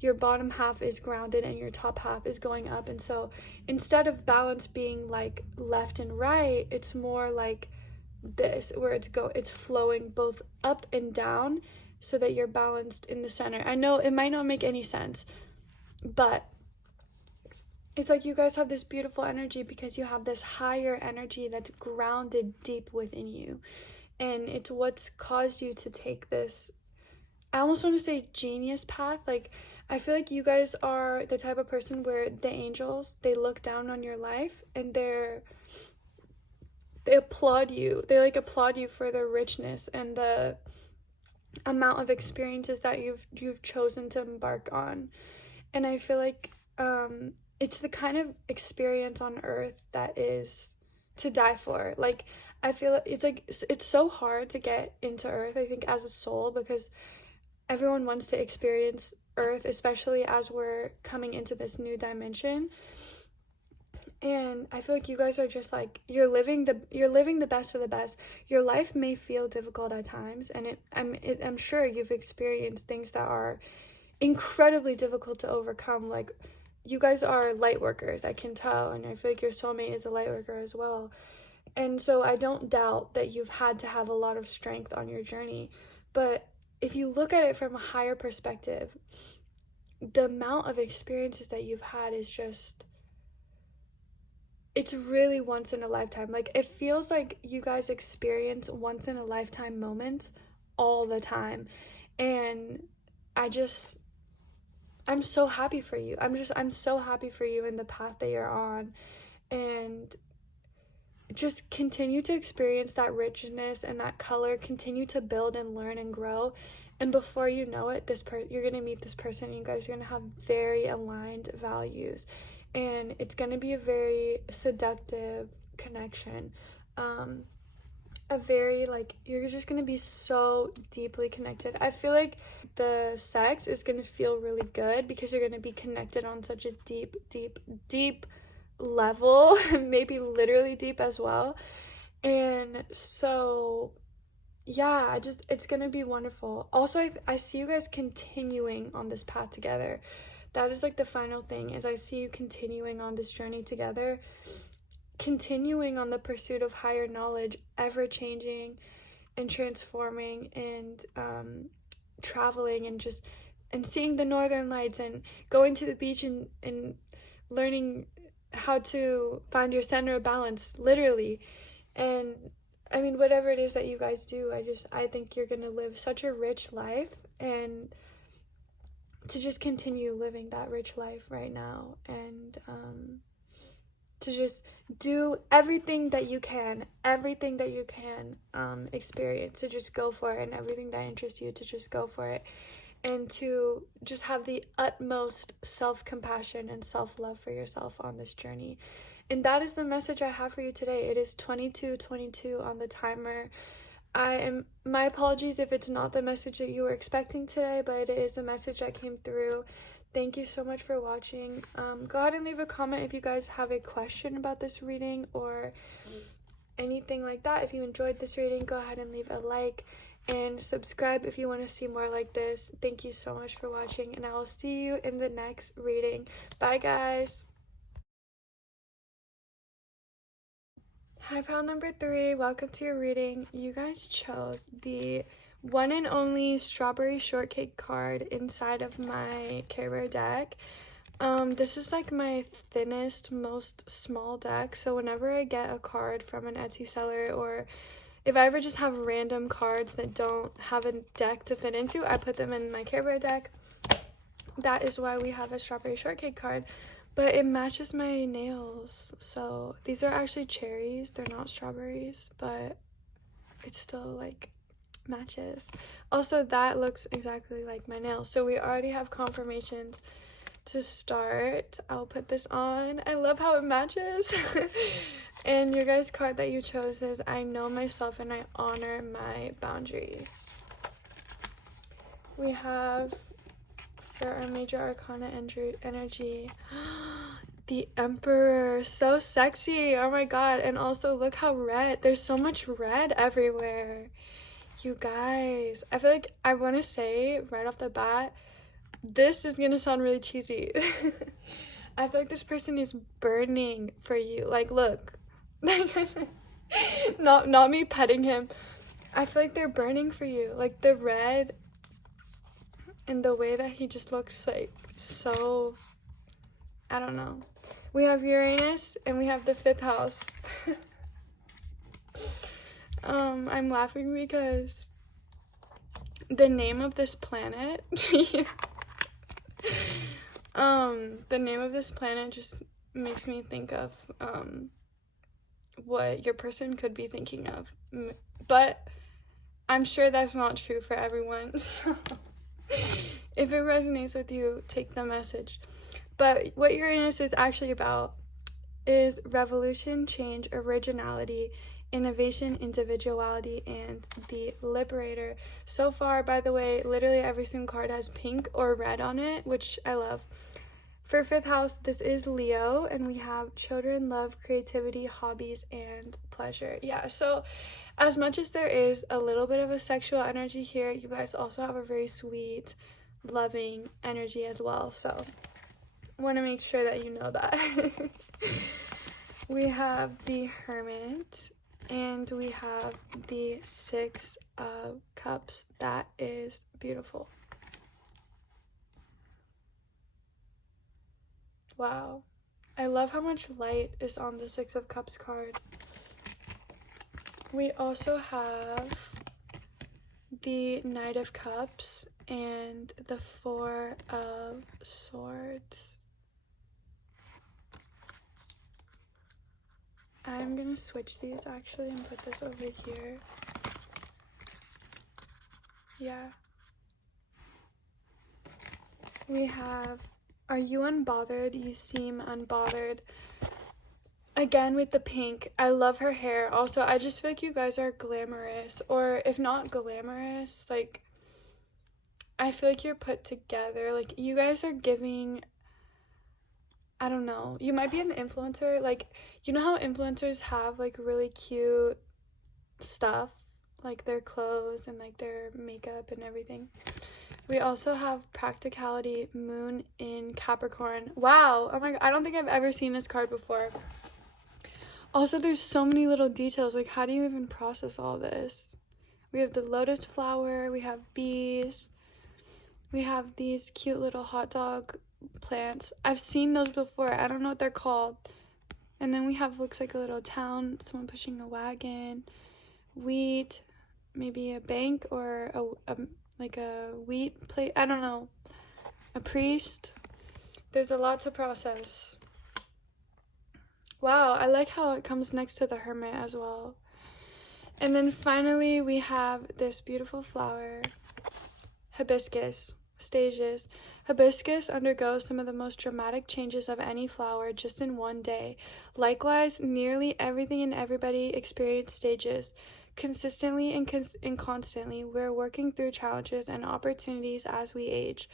Your bottom half is grounded and your top half is going up. And so instead of balance being like left and right, it's more like this, where it's flowing both up and down, so that you're balanced in the center. I know it might not make any sense, but it's like you guys have this beautiful energy because you have this higher energy that's grounded deep within you. And it's what's caused you to take this, I almost want to say, genius path. Like, I feel like you guys are the type of person where the angels, they look down on your life, and they applaud you. They like applaud you for the richness and the amount of experiences that you've chosen to embark on. And I feel like it's the kind of experience on earth that is to die for. Like, I feel it's so hard to get into earth, I think, as a soul, because everyone wants to experience earth, especially as we're coming into this new dimension. And I feel like you guys are just like, you're living the best of the best. Your life may feel difficult at times, and I'm sure you've experienced things that are incredibly difficult to overcome. Like, you guys are light workers, I can tell, and I feel like your soulmate is a light worker as well. And so I don't doubt that you've had to have a lot of strength on your journey. But if you look at it from a higher perspective, the amount of experiences that you've had is just, it's really once in a lifetime. Like, it feels like you guys experience once in a lifetime moments all the time. And I'm so happy for you. I'm so happy for you in the path that you're on. And just continue to experience that richness and that color. Continue to build and learn and grow. And before you know it, you're going to meet this person, and you guys are going to have very aligned values. And it's going to be a very seductive connection. A very, like, you're just going to be so deeply connected. I feel like the sex is going to feel really good because you're going to be connected on such a deep, deep, deep level, maybe literally deep as well. And so yeah, it's gonna be wonderful. Also, I see you guys continuing on this path together. That is like the final thing, is I see you continuing on this journey together, continuing on the pursuit of higher knowledge, ever changing and transforming, and traveling, and seeing the northern lights, and going to the beach, and learning how to find your center of balance, literally. And I mean, whatever it is that you guys do, I think you're gonna live such a rich life, and to just continue living that rich life right now. And to just do everything that you can experience, to just go for it, and everything that interests you, to just go for it, and to just have the utmost self-compassion and self-love for yourself on this journey. And that is the message I have for you today. It is 22:22 on the timer. My apologies if it's not the message that you were expecting today, but it is the message that came through. Thank you so much for watching. Go ahead and leave a comment if you guys have a question about this reading or anything like that. If you enjoyed this reading, go ahead and leave a like and subscribe if you want to see more like this. Thank you so much for watching, and I will see you in the next reading. Bye, guys. Hi, pal number 3. Welcome to your reading. You guys chose the one and only strawberry shortcake card inside of my Xero deck. This is like my thinnest, most small deck, so whenever I get a card from an Etsy seller, or if I ever just have random cards that don't have a deck to fit into, I put them in my Xero deck. That is why we have a strawberry shortcake card. But it matches my nails, so these are actually cherries. They're not strawberries, but it still like matches. Also, that looks exactly like my nails, so we already have confirmations to start. I'll put this on. I love how it matches. And your guys' card that you chose is I know myself and I honor my boundaries. We have, for our major arcana energy, the Emperor. So sexy. Oh my god. And also look how red. There's so much red everywhere. You guys, I feel like I want to say right off the bat, this is gonna sound really cheesy. I feel like this person is burning for you. Like, look. not me petting him. I feel like they're burning for you. Like, the red and the way that he just looks like so, I don't know. We have Uranus and we have the 5th house. I'm laughing because the name of this planet the name of this planet just makes me think of what your person could be thinking of, but I'm sure that's not true for everyone. So if it resonates with you, take the message. But what Uranus is actually about is revolution, change, originality, innovation, individuality, and the liberator. So far, by the way, literally every single card has pink or red on it, which I love. For 5th house, this is Leo, and we have children, love, creativity, hobbies, and pleasure. Yeah, so as much as there is a little bit of a sexual energy here, you guys also have a very sweet, loving energy as well. So want to make sure that you know that. We have the Hermit, and we have the 6 of Cups. That is beautiful. Wow. I love how much light is on the 6 of Cups card. We also have the Knight of Cups and the 4 of Swords. I'm gonna switch these actually and put this over here. Yeah. We have, are you unbothered? You seem unbothered. Again with the pink. I love her hair. Also, I just feel like you guys are glamorous, or if not glamorous, like, I feel like you're put together. Like, you guys are giving, I don't know, you might be an influencer. Like, you know how influencers have like really cute stuff, like their clothes and like their makeup and everything. We also have practicality, moon in Capricorn. Wow. Oh my god, I don't think I've ever seen this card before. Also, there's so many little details. Like, how do you even process all this? We have the lotus flower, we have bees, we have these cute little hot dog plants. I've seen those before. I don't know what they're called. And then we have, looks like a little town, someone pushing a wagon, wheat, maybe a bank or like a wheat plate. I don't know. A priest. There's a lot to process. Wow, I like how it comes next to the Hermit as well. And then finally we have this beautiful flower, hibiscus. Stages. Hibiscus undergoes some of the most dramatic changes of any flower just in one day. Likewise, nearly everything and everybody experience stages. Consistently and constantly, we're working through challenges and opportunities as we age.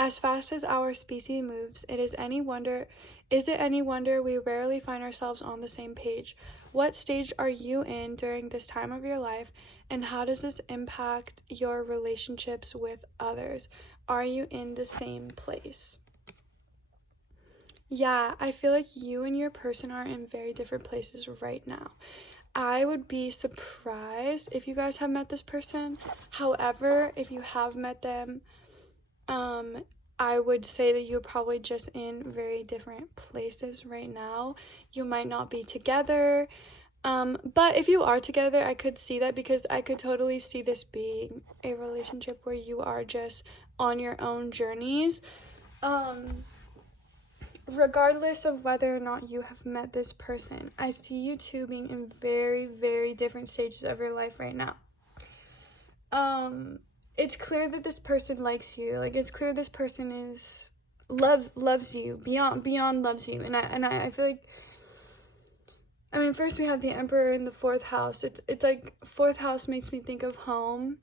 As fast as our species moves, is it any wonder we rarely find ourselves on the same page? What stage are you in during this time of your life, and how does this impact your relationships with others? Are you in the same place? Yeah, I feel like you and your person are in very different places right now. I would be surprised if you guys have met this person. However, if you have met them, I would say that you're probably just in very different places right now. You might not be together. But if you are together, I could see that, because I could totally see this being a relationship where you are just on your own journeys. Regardless of whether or not you have met this person, I see you two being in very, very different stages of your life right now. It's clear that this person likes you. Like, it's clear this person is loves you beyond loves you. And I feel like, I mean, first we have the Emperor in the 4th house. It's like 4th house makes me think of home.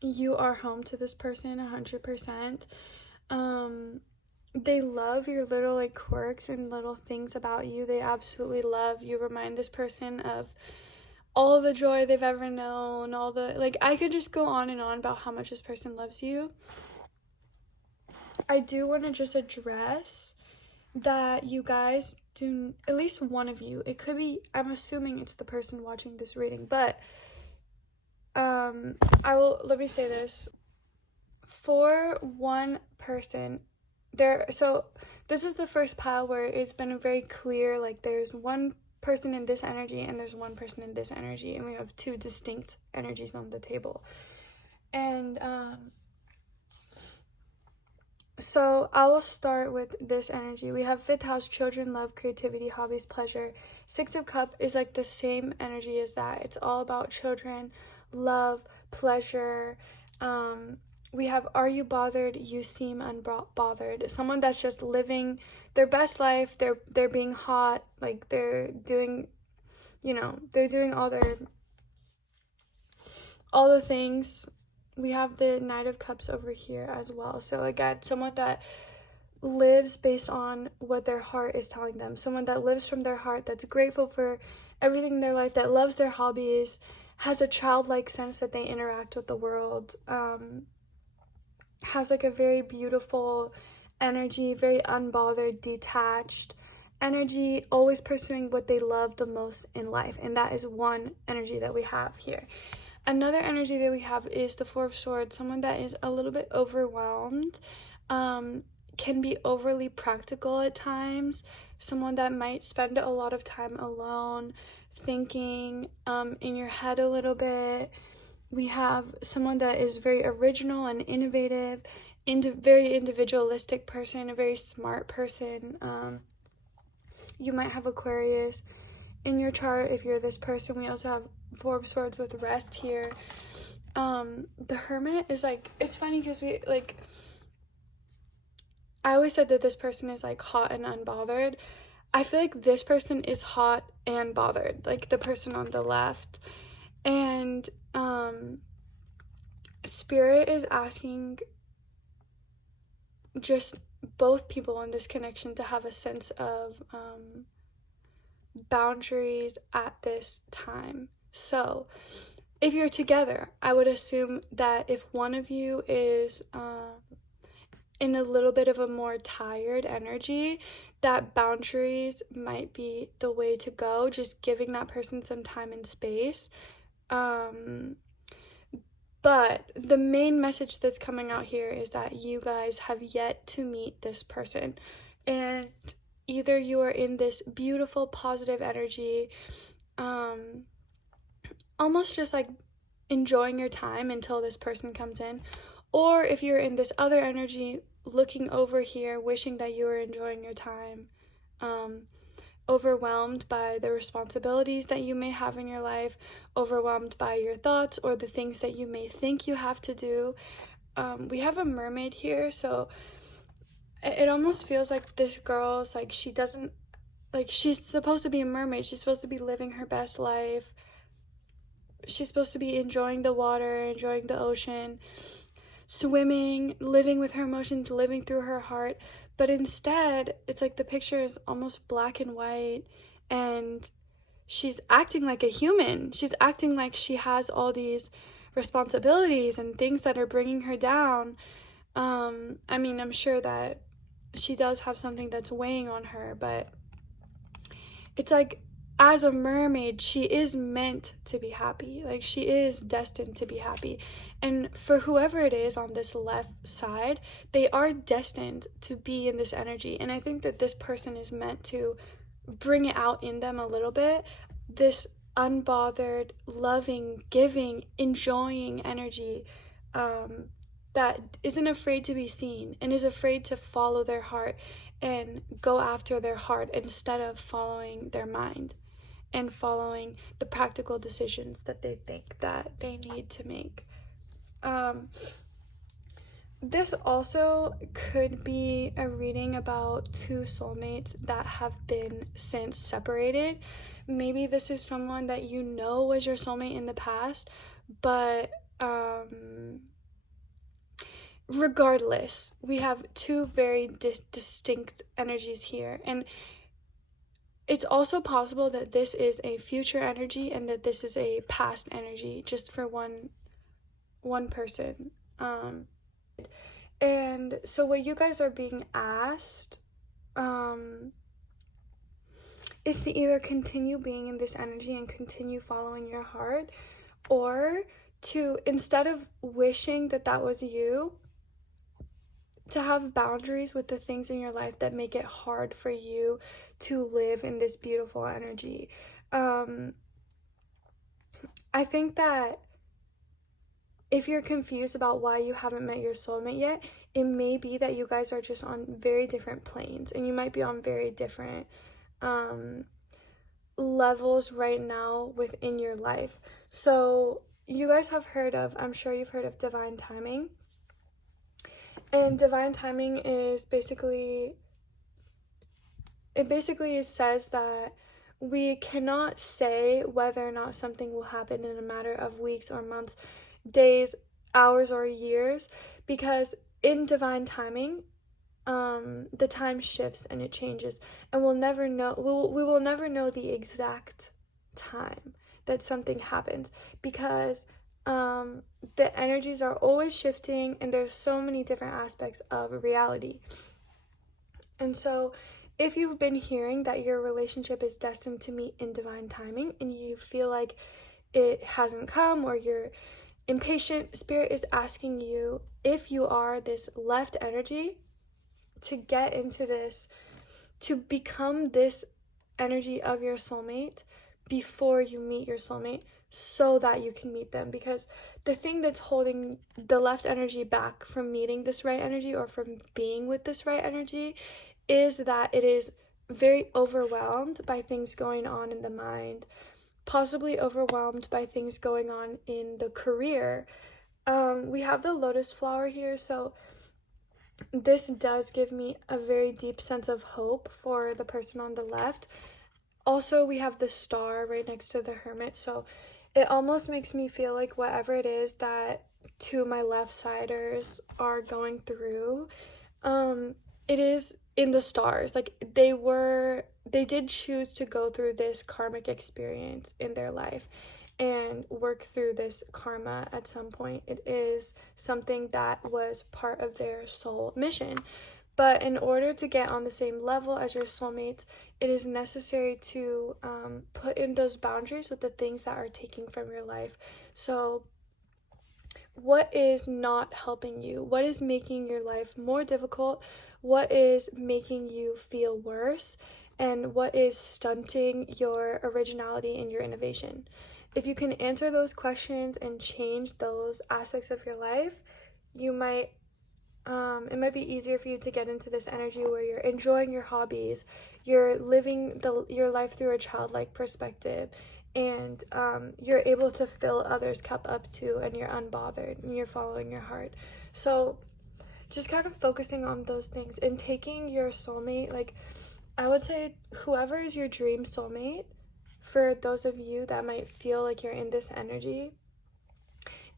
You are home to this person 100%. They love your little like quirks and little things about you. They absolutely love you. Remind this person of all the joy they've ever known, all the, like, I could just go on and on about how much this person loves you. I do want to just address that you guys do, at least one of you, it could be, I'm assuming it's the person watching this reading, but let me say this. For one person, so this is the first pile where it's been very clear, like, there's one person in this energy and there's one person in this energy, and we have two distinct energies on the table. And so I will start with this energy. We have 5th house, children, love, creativity, hobbies, pleasure. 6 of Cups is like the same energy as that. It's all about children, love, pleasure. We have, are you bothered? You seem unbothered. Someone that's just living their best life. They're being hot. Like, they're doing, they're doing all the things. We have the Knight of Cups over here as well. So again, someone that lives based on what their heart is telling them. Someone that lives from their heart, that's grateful for everything in their life, that loves their hobbies, has a childlike sense that they interact with the world, has like a very beautiful energy, very unbothered, detached energy, always pursuing what they love the most in life. And that is one energy that we have here. Another energy that we have is the 4 of Swords, someone that is a little bit overwhelmed, can be overly practical at times, someone that might spend a lot of time alone, thinking in your head a little bit. We have someone that is very original and innovative, very individualistic person, a very smart person. You might have Aquarius in your chart if you're this person. We also have 4 of Swords with rest here. The Hermit is like, it's funny because I always said that this person is like hot and unbothered. I feel like this person is hot and bothered, like the person on the left. And Spirit is asking just both people in this connection to have a sense of boundaries at this time. So if you're together, I would assume that if one of you is in a little bit of a more tired energy, that boundaries might be the way to go, just giving that person some time and space. But the main message that's coming out here is that you guys have yet to meet this person, and either you are in this beautiful positive energy, almost just like enjoying your time until this person comes in, or if you're in this other energy, looking over here, wishing that you were enjoying your time, overwhelmed by the responsibilities that you may have in your life, overwhelmed by your thoughts or the things that you may think you have to do. We have a mermaid here, so it almost feels like this girl's like, she doesn't, like, she's supposed to be a mermaid. She's supposed to be living her best life. She's supposed to be enjoying the water, enjoying the ocean, swimming, living with her emotions, living through her heart. But instead, it's like the picture is almost black and white, and she's acting like a human. She's acting like she has all these responsibilities and things that are bringing her down. I mean, I'm sure that she does have something that's weighing on her, but it's like, as a mermaid, she is meant to be happy. Like, she is destined to be happy. And for whoever it is on this left side, they are destined to be in this energy. And I think that this person is meant to bring it out in them a little bit. This unbothered, loving, giving, enjoying energy that isn't afraid to be seen and is afraid to follow their heart and go after their heart instead of following their mind and following the practical decisions that they think that they need to make. This also could be a reading about two soulmates that have been since separated. Maybe this is someone that you know was your soulmate in the past, but regardless, we have two very distinct energies here. And it's also possible that this is a future energy and that this is a past energy, just for one person. And so what you guys are being asked is to either continue being in this energy and continue following your heart, or to, instead of wishing that that was you, to have boundaries with the things in your life that make it hard for you to live in this beautiful energy. I think that if you're confused about why you haven't met your soulmate yet, it may be that you guys are just on very different planes, and you might be on very different levels right now within your life. So you guys have heard of, I'm sure you've heard of divine timing. And divine timing is basically, it says that we cannot say whether or not something will happen in a matter of weeks or months, days, hours, or years, because in divine timing, the time shifts and it changes, and we'll never know, we will never know the exact time that something happens, because the energies are always shifting, and there's so many different aspects of reality. And so if you've been hearing that your relationship is destined to meet in divine timing and you feel like it hasn't come, or you're impatient, Spirit is asking you, if you are this left energy, to get into this, to become this energy of your soulmate before you meet your soulmate, so that you can meet them. Because the thing that's holding the left energy back from meeting this right energy, or from being with this right energy, is that it is very overwhelmed by things going on in the mind, possibly overwhelmed by things going on in the career. We have the lotus flower here, so this does give me a very deep sense of hope for the person on the left. Also, we have the star right next to the hermit, so it almost makes me feel like whatever it is that two of my left siders are going through, it is in the stars. Like, they did choose to go through this karmic experience in their life and work through this karma at some point. It is something that was part of their soul mission. But in order to get on the same level as your soulmates, it is necessary to put in those boundaries with the things that are taking from your life. So what is not helping you? What is making your life more difficult? What is making you feel worse? And what is stunting your originality and your innovation? If you can answer those questions and change those aspects of your life, you might it might be easier for you to get into this energy where you're enjoying your hobbies, you're living your life through a childlike perspective, and you're able to fill others' cup up too, and you're unbothered and you're following your heart. So just kind of focusing on those things and taking your soulmate, like I would say whoever is your dream soulmate, for those of you that might feel like you're in this energy,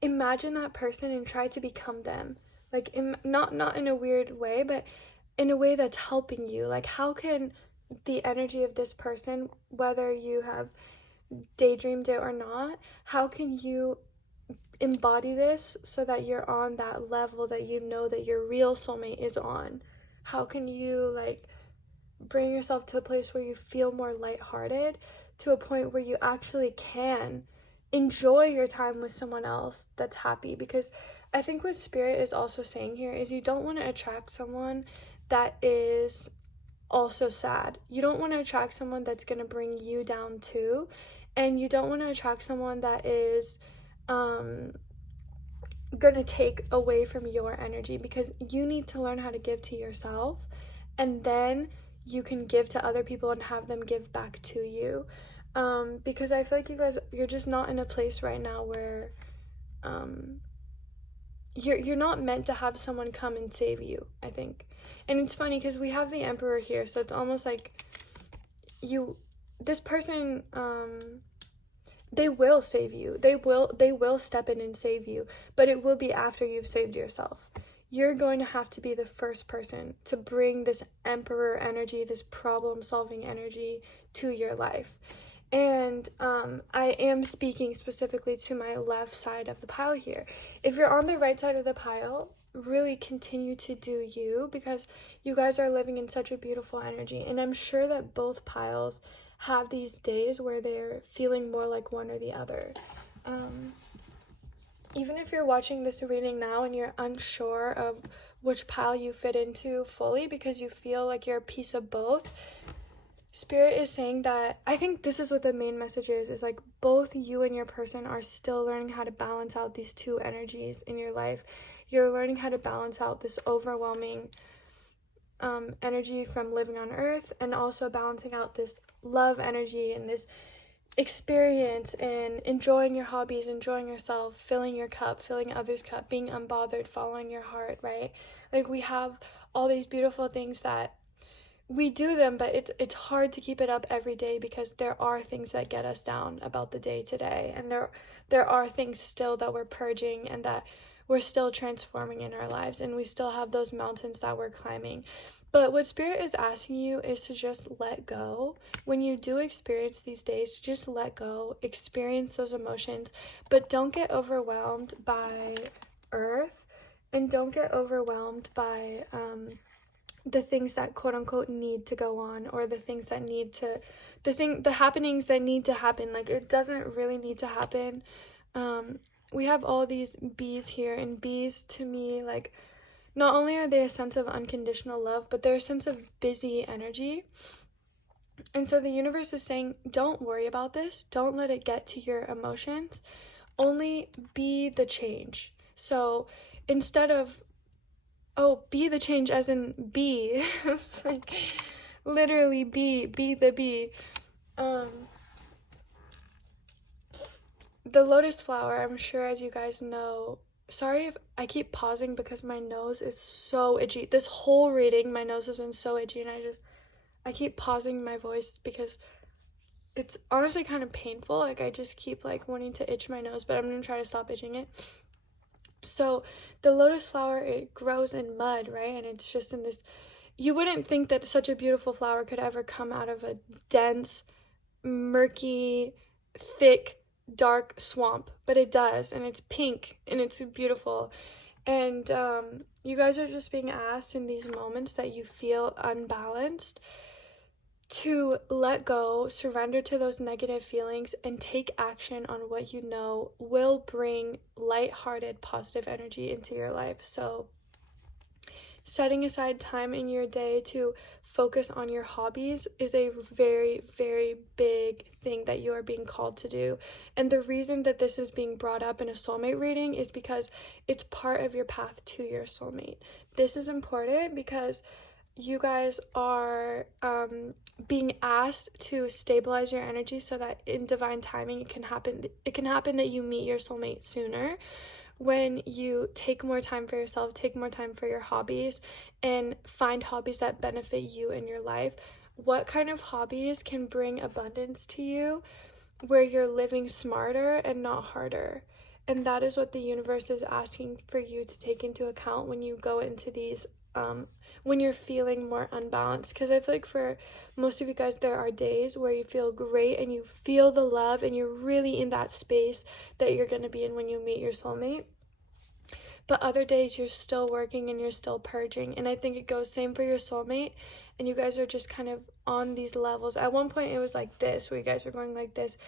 imagine that person and try to become them. Like not in a weird way, but in a way that's helping you. Like how can the energy of this person, whether you have daydreamed it or not, how can you embody this so that you're on that level that you know that your real soulmate is on? How can you like bring yourself to a place where you feel more lighthearted, to a point where you actually can enjoy your time with someone else that's happy? Because I think what Spirit is also saying here is you don't want to attract someone that is also sad. You don't want to attract someone that's going to bring you down too, and you don't want to attract someone that is gonna take away from your energy, because you need to learn how to give to yourself, and then you can give to other people and have them give back to you. Because I feel like you guys, you're just not in a place right now where you're not meant to have someone come and save you, I think. And it's funny because we have the Emperor here, so it's almost like this person, they will save you. They will step in and save you, but it will be after you've saved yourself. You're going to have to be the first person to bring this Emperor energy, this problem-solving energy to your life. And I am speaking specifically to my left side of the pile here. If you're on the right side of the pile, really continue to do you, because you guys are living in such a beautiful energy. And I'm sure that both piles have these days where they're feeling more like one or the other. Even if you're watching this reading now and you're unsure of which pile you fit into fully because you feel like you're a piece of both, Spirit is saying that, I think this is what the main message is like both you and your person are still learning how to balance out these two energies in your life. You're learning how to balance out this overwhelming energy from living on earth, and also balancing out this love energy and this experience and enjoying your hobbies, enjoying yourself, filling your cup, filling others' cup, being unbothered, following your heart, right? Like we have all these beautiful things that we do them, but it's hard to keep it up every day because there are things that get us down about the day to day, and there are things still that we're purging and that we're still transforming in our lives, and we still have those mountains that we're climbing. But what Spirit is asking you is to just let go. When you do experience these days, just let go, experience those emotions, but don't get overwhelmed by earth, and don't get overwhelmed by the things that quote unquote need to go on, or the things that need to, the happenings that need to happen. Like it doesn't really need to happen. We have all these bees here, and bees to me, like, not only are they a sense of unconditional love, but they're a sense of busy energy. And so the universe is saying, don't worry about this. Don't let it get to your emotions. Only be the change. So instead of, be the change as in be, like literally be the bee. The lotus flower, I'm sure as you guys know, sorry if I keep pausing because my nose is so itchy. This whole reading, my nose has been so itchy, and I keep pausing my voice because it's honestly kind of painful. Like I just keep like wanting to itch my nose, but I'm gonna try to stop itching it. So the lotus flower, it grows in mud, right? And it's just in this, you wouldn't think that such a beautiful flower could ever come out of a dense, murky, thick, dark swamp, but it does, and it's pink, and it's beautiful. And you guys are just being asked in these moments that you feel unbalanced to let go, surrender to those negative feelings, and take action on what you know will bring lighthearted, positive energy into your life. So setting aside time in your day to focus on your hobbies is a very, very big thing that you are being called to do. And the reason that this is being brought up in a soulmate reading is because it's part of your path to your soulmate. This is important because you guys are being asked to stabilize your energy so that in divine timing it can happen that you meet your soulmate sooner when you take more time for yourself, take more time for your hobbies, and find hobbies that benefit you in your life. What kind of hobbies can bring abundance to you where you're living smarter and not harder? And that is what the universe is asking for you to take into account when you go into these when you're feeling more unbalanced. Because I feel like for most of you guys, there are days where you feel great and you feel the love and you're really in that space that you're going to be in when you meet your soulmate. But other days you're still working and you're still purging. And I think it goes same for your soulmate. And you guys are just kind of on these levels. At one point it was like this, where you guys were going like this.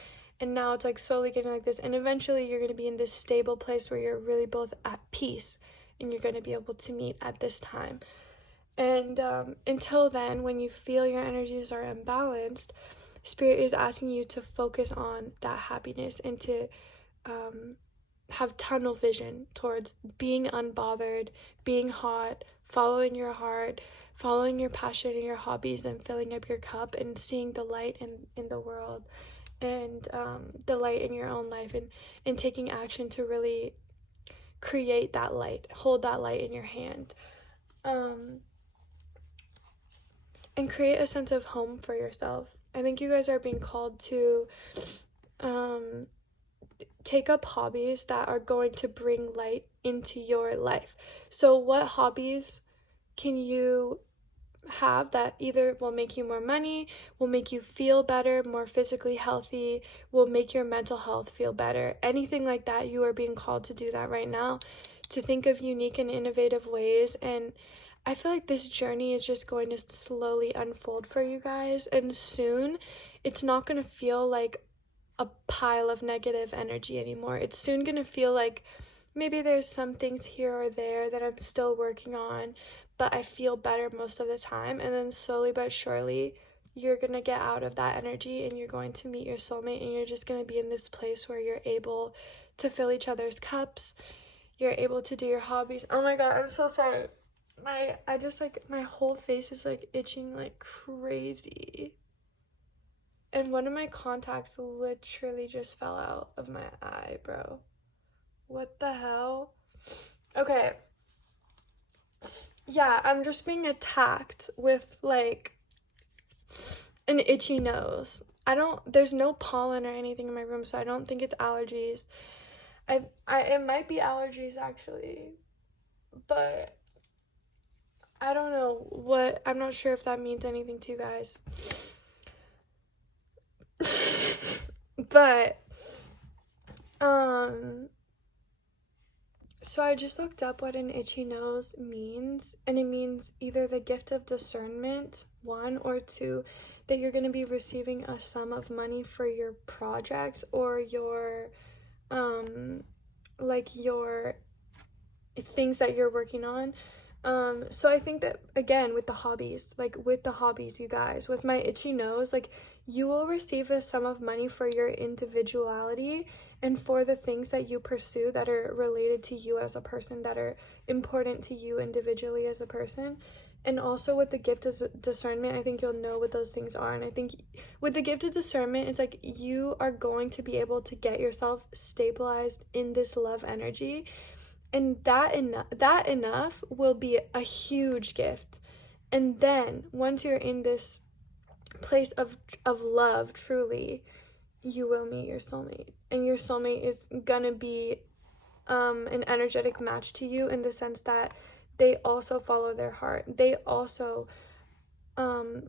And now it's like slowly getting like this. And eventually you're going to be in this stable place where you're really both at peace. And you're going to be able to meet at this time. And until then, when you feel your energies are imbalanced, Spirit is asking you to focus on that happiness and to have tunnel vision towards being unbothered, being hot, following your heart, following your passion and your hobbies, and filling up your cup and seeing the light in the world, and the light in your own life, and taking action to really create that light, hold that light in your hand, and create a sense of home for yourself. I think you guys are being called to take up hobbies that are going to bring light into your life. So what hobbies can you have that either will make you more money, will make you feel better, more physically healthy, will make your mental health feel better? Anything like that, you are being called to do that right now, to think of unique and innovative ways. And I feel like this journey is just going to slowly unfold for you guys, and soon it's not going to feel like a pile of negative energy anymore. It's soon going to feel like maybe there's some things here or there that I'm still working on, but I feel better most of the time. And then slowly but surely, you're going to get out of that energy and you're going to meet your soulmate, and you're just going to be in this place where you're able to fill each other's cups. You're able to do your hobbies. Oh my god, I'm so sorry. My whole face is like itching like crazy. And one of my contacts literally just fell out of my eye, bro. What the hell? Okay. Yeah, I'm just being attacked with like an itchy nose. There's no pollen or anything in my room, so I don't think it's allergies. It might be allergies actually, but I don't know I'm not sure if that means anything to you guys. But so I just looked up what an itchy nose means, and it means either the gift of discernment, 1, or 2, that you're going to be receiving a sum of money for your projects or your like your things that you're working on. So I think that, again, with the hobbies, you guys, with my itchy nose, like, you will receive a sum of money for your individuality and for the things that you pursue that are related to you as a person, that are important to you individually as a person. And also with the gift of discernment, I think you'll know what those things are. And I think with the gift of discernment, it's like you are going to be able to get yourself stabilized in this love energy. And that enough will be a huge gift. And then once you're in this place of love, truly, you will meet your soulmate. And your soulmate is gonna be an energetic match to you, in the sense that they also follow their heart. They also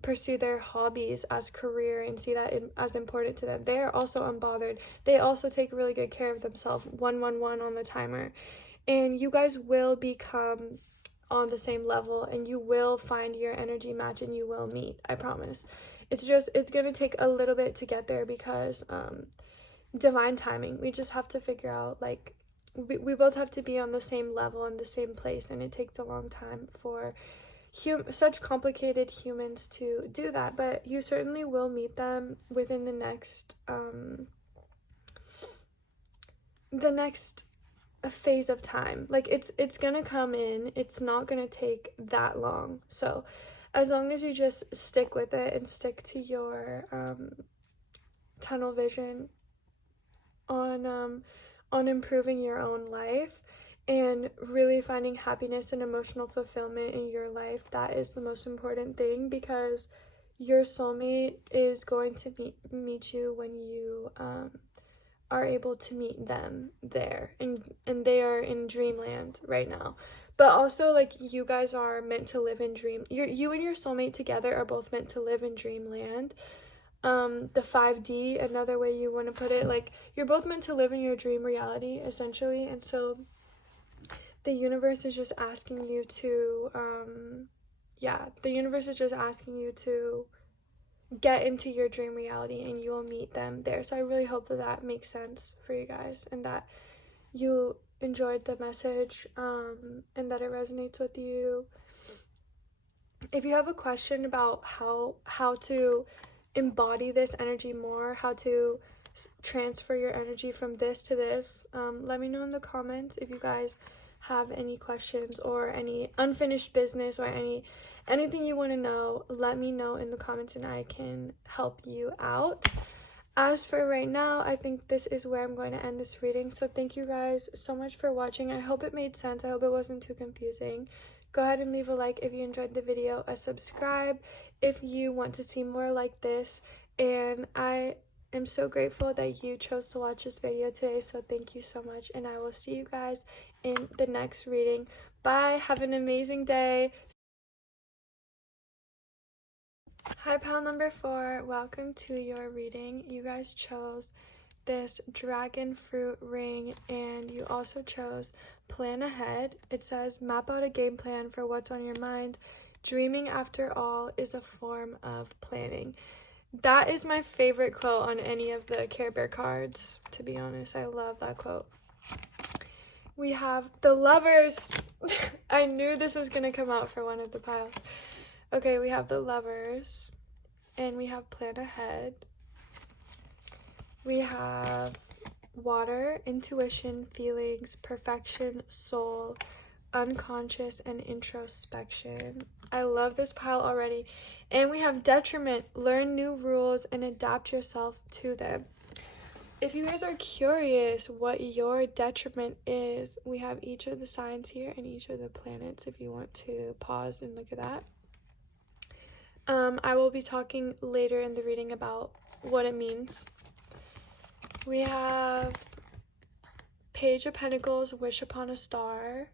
pursue their hobbies as career and see that as important to them. They are also unbothered. They also take really good care of themselves. 111 on the timer. And you guys will become on the same level, and you will find your energy match, and you will meet. I promise. It's gonna take a little bit to get there, because divine timing. We just have to figure out like we both have to be on the same level in the same place, and it takes a long time for such complicated humans to do that. But you certainly will meet them within the next phase of time. Like it's gonna come in. It's not gonna take that long. So as long as you just stick with it and stick to your tunnel vision on improving your own life and really finding happiness and emotional fulfillment in your life, that is the most important thing, because your soulmate is going to meet you when you are able to meet them there, and they are in dreamland right now. But also, like, you guys are meant to live in you and your soulmate together are both meant to live in dreamland. The 5D, another way you want to put it, like, you're both meant to live in your dream reality, essentially. And so the universe is just asking you to get into your dream reality, and you will meet them there. So I really hope that makes sense for you guys, and that you enjoyed the message, and that it resonates with you. If you have a question about how to embody this energy more, how to transfer your energy from this to this, let me know in the comments. If you guys have any questions or any unfinished business or anything you want to know, let me know in the comments and I can help you out. As for right now, I think this is where I'm going to end this reading. So thank you guys so much for watching. I hope it made sense. I hope it wasn't too confusing. Go ahead and leave a like if you enjoyed the video, a subscribe if you want to see more like this, and I am so grateful that you chose to watch this video today. So thank you so much, and I will see you guys in the next reading. Bye. Have an amazing day. Hi, pal number 4. Welcome to your reading. You guys chose this dragon fruit ring, and you also chose plan ahead. It says map out a game plan for what's on your mind. Dreaming, after all, is a form of planning. That is my favorite quote on any of the Care Bear cards, to be honest. I love that quote. We have the Lovers. I knew this was going to come out for one of the piles. Okay, we have the Lovers, and we have plan ahead. We have water, intuition, feelings, perfection, soul, unconscious, and introspection. I love this pile already. And we have detriment, learn new rules and adapt yourself to them. If you guys are curious what your detriment is, we have each of the signs here and each of the planets if you want to pause and look at that. I will be talking later in the reading about what it means. We have Page of Pentacles, wish upon a star.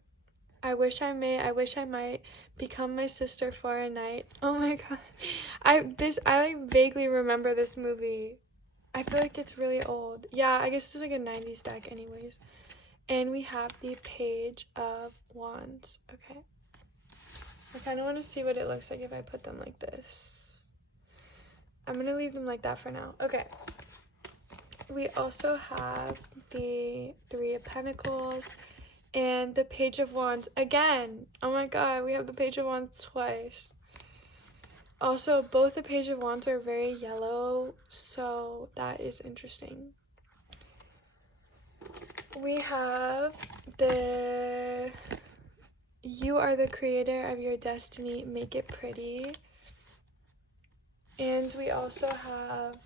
I wish I might become my sister for a night. Oh my god. I like vaguely remember this movie. I feel like it's really old. Yeah, I guess it's like a 90s deck anyways. And we have the Page of Wands. Okay. I kind of want to see what it looks like if I put them like this. I'm going to leave them like that for now. Okay. We also have the Three of Pentacles and the Page of Wands again. Oh my god, we have the Page of Wands twice. Also, both the Page of Wands are very yellow, so that is interesting. We have the You are the creator of your destiny, make it pretty. And we also have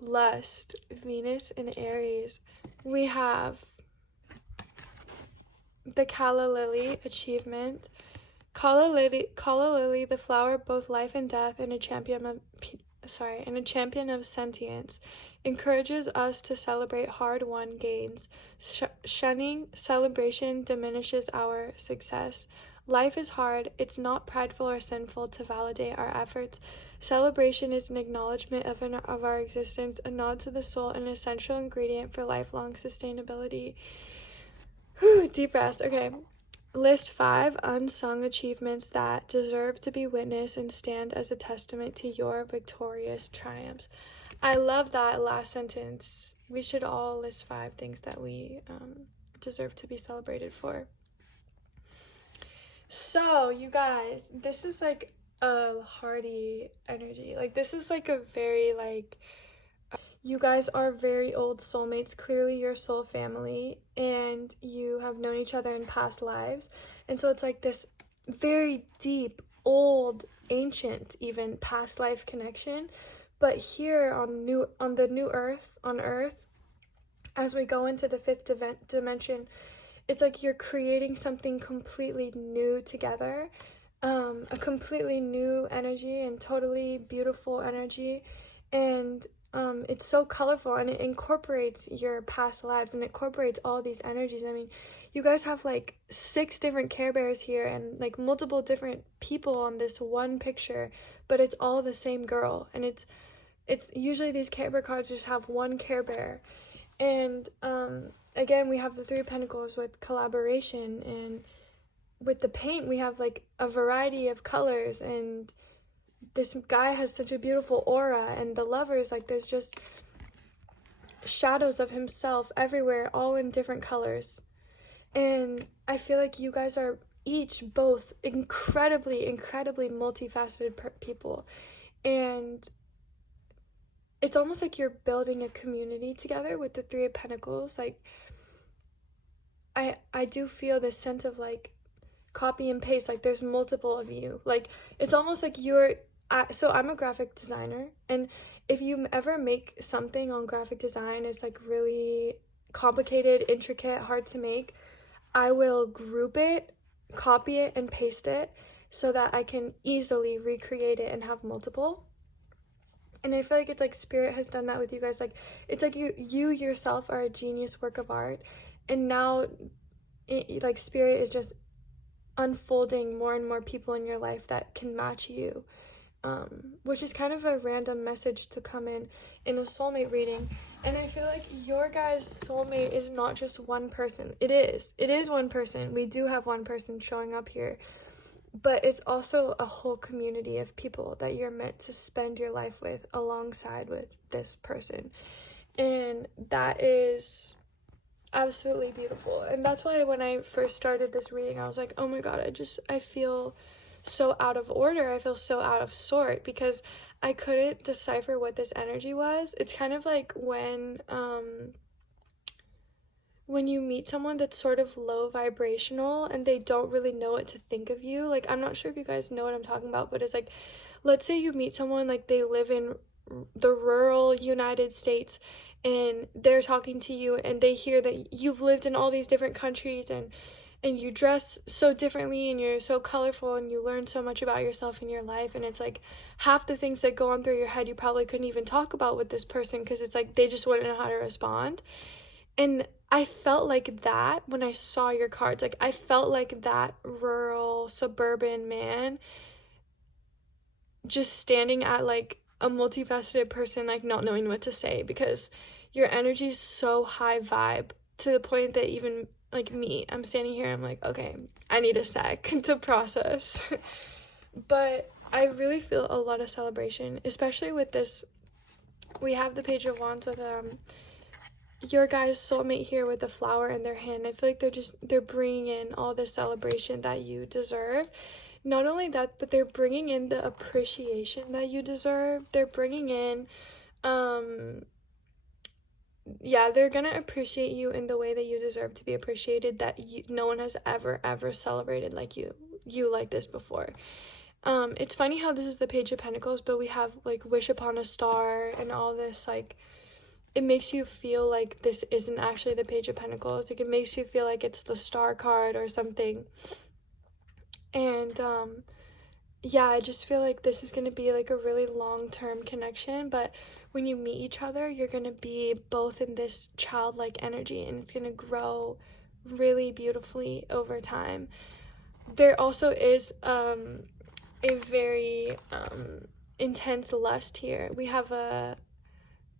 Lust, Venus and Aries. We have the Calla Lily, achievement. Calla Lily, the flower of both life and death, and a champion of sentience, encourages us to celebrate hard-won gains. Shunning celebration diminishes our success. Life is hard. It's not prideful or sinful to validate our efforts. Celebration is an acknowledgement of our existence, a nod to the soul, an essential ingredient for lifelong sustainability. Whew, deep breaths. Okay. List 5 unsung achievements that deserve to be witnessed and stand as a testament to your victorious triumphs. I love that last sentence. we should all list 5 things that we deserve to be celebrated for. So, you guys, this is like a hearty energy. Like, this is like a very, like, you guys are very old soulmates. Clearly, you're soul family, and you have known each other in past lives. And so it's like this very deep, old, ancient, even past life connection. But here on the new earth, on Earth, as we go into the 5th dimension, it's like you're creating something completely new together, a completely new energy and totally beautiful energy. And it's so colorful, and it incorporates your past lives, and it incorporates all these energies. I mean, you guys have like 6 different Care Bears here, and like multiple different people on this one picture, but it's all the same girl. And it's usually these Care Bear cards just have one Care Bear. And again, we have the 3 of Pentacles with collaboration, and with the paint we have like a variety of colors, and this guy has such a beautiful aura, and the Lovers, like, there's just shadows of himself everywhere, all in different colors. And I feel like you guys are each both incredibly multifaceted people, and it's almost like you're building a community together with the 3 of Pentacles. Like, I do feel this sense of like copy and paste, like there's multiple of you. Like, it's almost like so I'm a graphic designer, and if you ever make something on graphic design, it's like really complicated, intricate, hard to make, I will group it, copy it, and paste it so that I can easily recreate it and have multiple. And I feel like it's like Spirit has done that with you guys. Like, it's like you yourself are a genius work of art, and now like Spirit is just unfolding more and more people in your life that can match you, which is kind of a random message to come in a soulmate reading. And I feel like your guys' soulmate is not just one person. It is one person. We do have one person showing up here, but it's also a whole community of people that you're meant to spend your life with alongside with this person. And that is absolutely beautiful. And that's why when I first started this reading, I was like, oh my god, I feel so out of order. I feel so out of sort, because I couldn't decipher what this energy was. It's kind of like when you meet someone that's sort of low vibrational and they don't really know what to think of you. Like, I'm not sure if you guys know what I'm talking about, but it's like, let's say you meet someone, like they live in the rural United States, and they're talking to you, and they hear that you've lived in all these different countries, and you dress so differently, and you're so colorful, and you learn so much about yourself in your life, and it's like half the things that go on through your head you probably couldn't even talk about with this person, because it's like they just wouldn't know how to respond. And I felt like that when I saw your cards. Like, I felt like that rural suburban man just standing at like a multifaceted person, like not knowing what to say, because your energy is so high vibe to the point that even like me, I'm standing here, I'm like, okay, I need a sec to process. But I really feel a lot of celebration, especially with this. We have the Page of Wands with your guys' soulmate here with the flower in their hand. I feel like they're bringing in all the celebration that you deserve. Not only that, but they're bringing in the appreciation that you deserve. They're bringing in, they're gonna appreciate you in the way that you deserve to be appreciated, that no one has ever celebrated like you like this before. It's funny how this is the Page of Pentacles, but we have like Wish Upon a Star and all this, like, it makes you feel like this isn't actually the Page of Pentacles. Like, it makes you feel like it's the Star card or something. And I just feel like this is going to be like a really long-term connection, but when you meet each other, you're going to be both in this childlike energy, and it's going to grow really beautifully over time. There also is a very intense lust here. We have a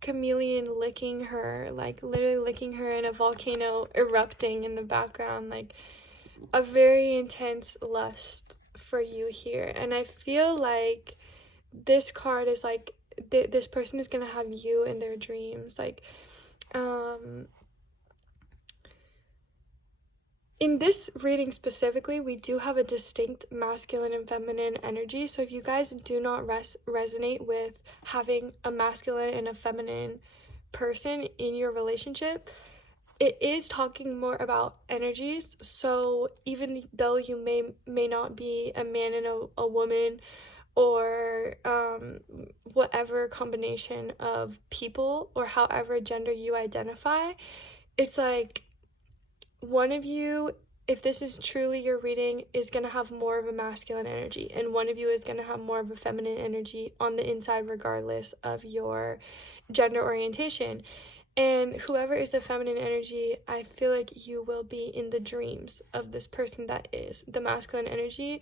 chameleon licking her, like literally licking her, in a volcano erupting in the background, like a very intense lust for you here. And I feel like this card is like this person is gonna have you in their dreams. Like, In this reading specifically, we do have a distinct masculine and feminine energy. So if you guys do not resonate with having a masculine and a feminine person in your relationship, it is talking more about energies. So even though you may not be a man and a woman, or whatever combination of people, or however gender you identify, it's like one of you, if this is truly your reading, is going to have more of a masculine energy, and one of you is going to have more of a feminine energy on the inside, regardless of your gender orientation. And whoever is the feminine energy, I feel like you will be in the dreams of this person that is the masculine energy,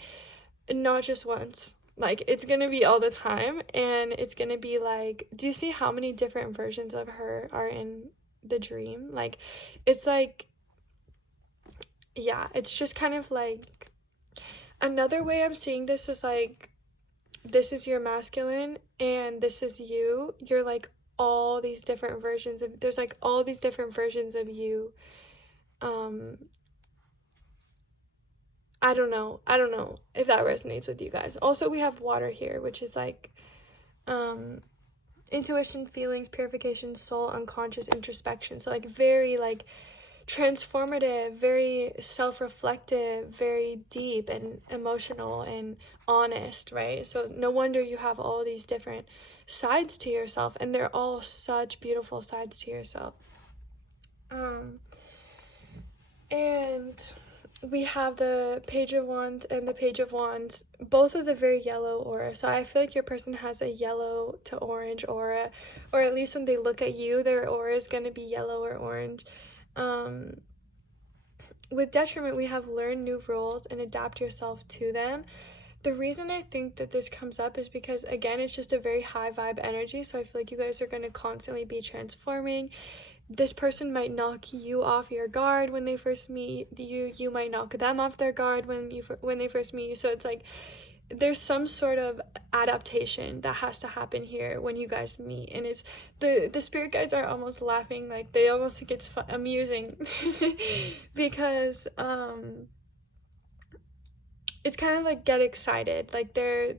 not just once. Like, it's gonna be all the time, and it's gonna be like, do you see how many different versions of her are in the dream? Like, it's like, yeah, it's just kind of like, another way I'm seeing this is like, this is your masculine and this is you. You're like all these different versions of, there's like all these different versions of you. I don't know if that resonates with you guys. Also, we have water here, which is like intuition, feelings, purification, soul, unconscious, introspection. So like very like transformative, very self-reflective, very deep and emotional and honest, right? So no wonder you have all these different sides to yourself, and they're all such beautiful sides to yourself. And we have the Page of Wands and the Page of Wands, both of the very yellow aura. So I feel like your person has a yellow to orange aura, or at least when they look at you, their aura is going to be yellow or orange. With detriment, we have learn new roles and adapt yourself to them. The reason I think that this comes up is because, again, it's just a very high vibe energy. So I feel like you guys are going to constantly be transforming. This person might knock you off your guard when they first meet you. You might knock them off their guard when they first meet you. So it's like there's some sort of adaptation that has to happen here when you guys meet, and it's the spirit guides are almost laughing, like they almost think it's amusing because it's kind of like get excited, like they're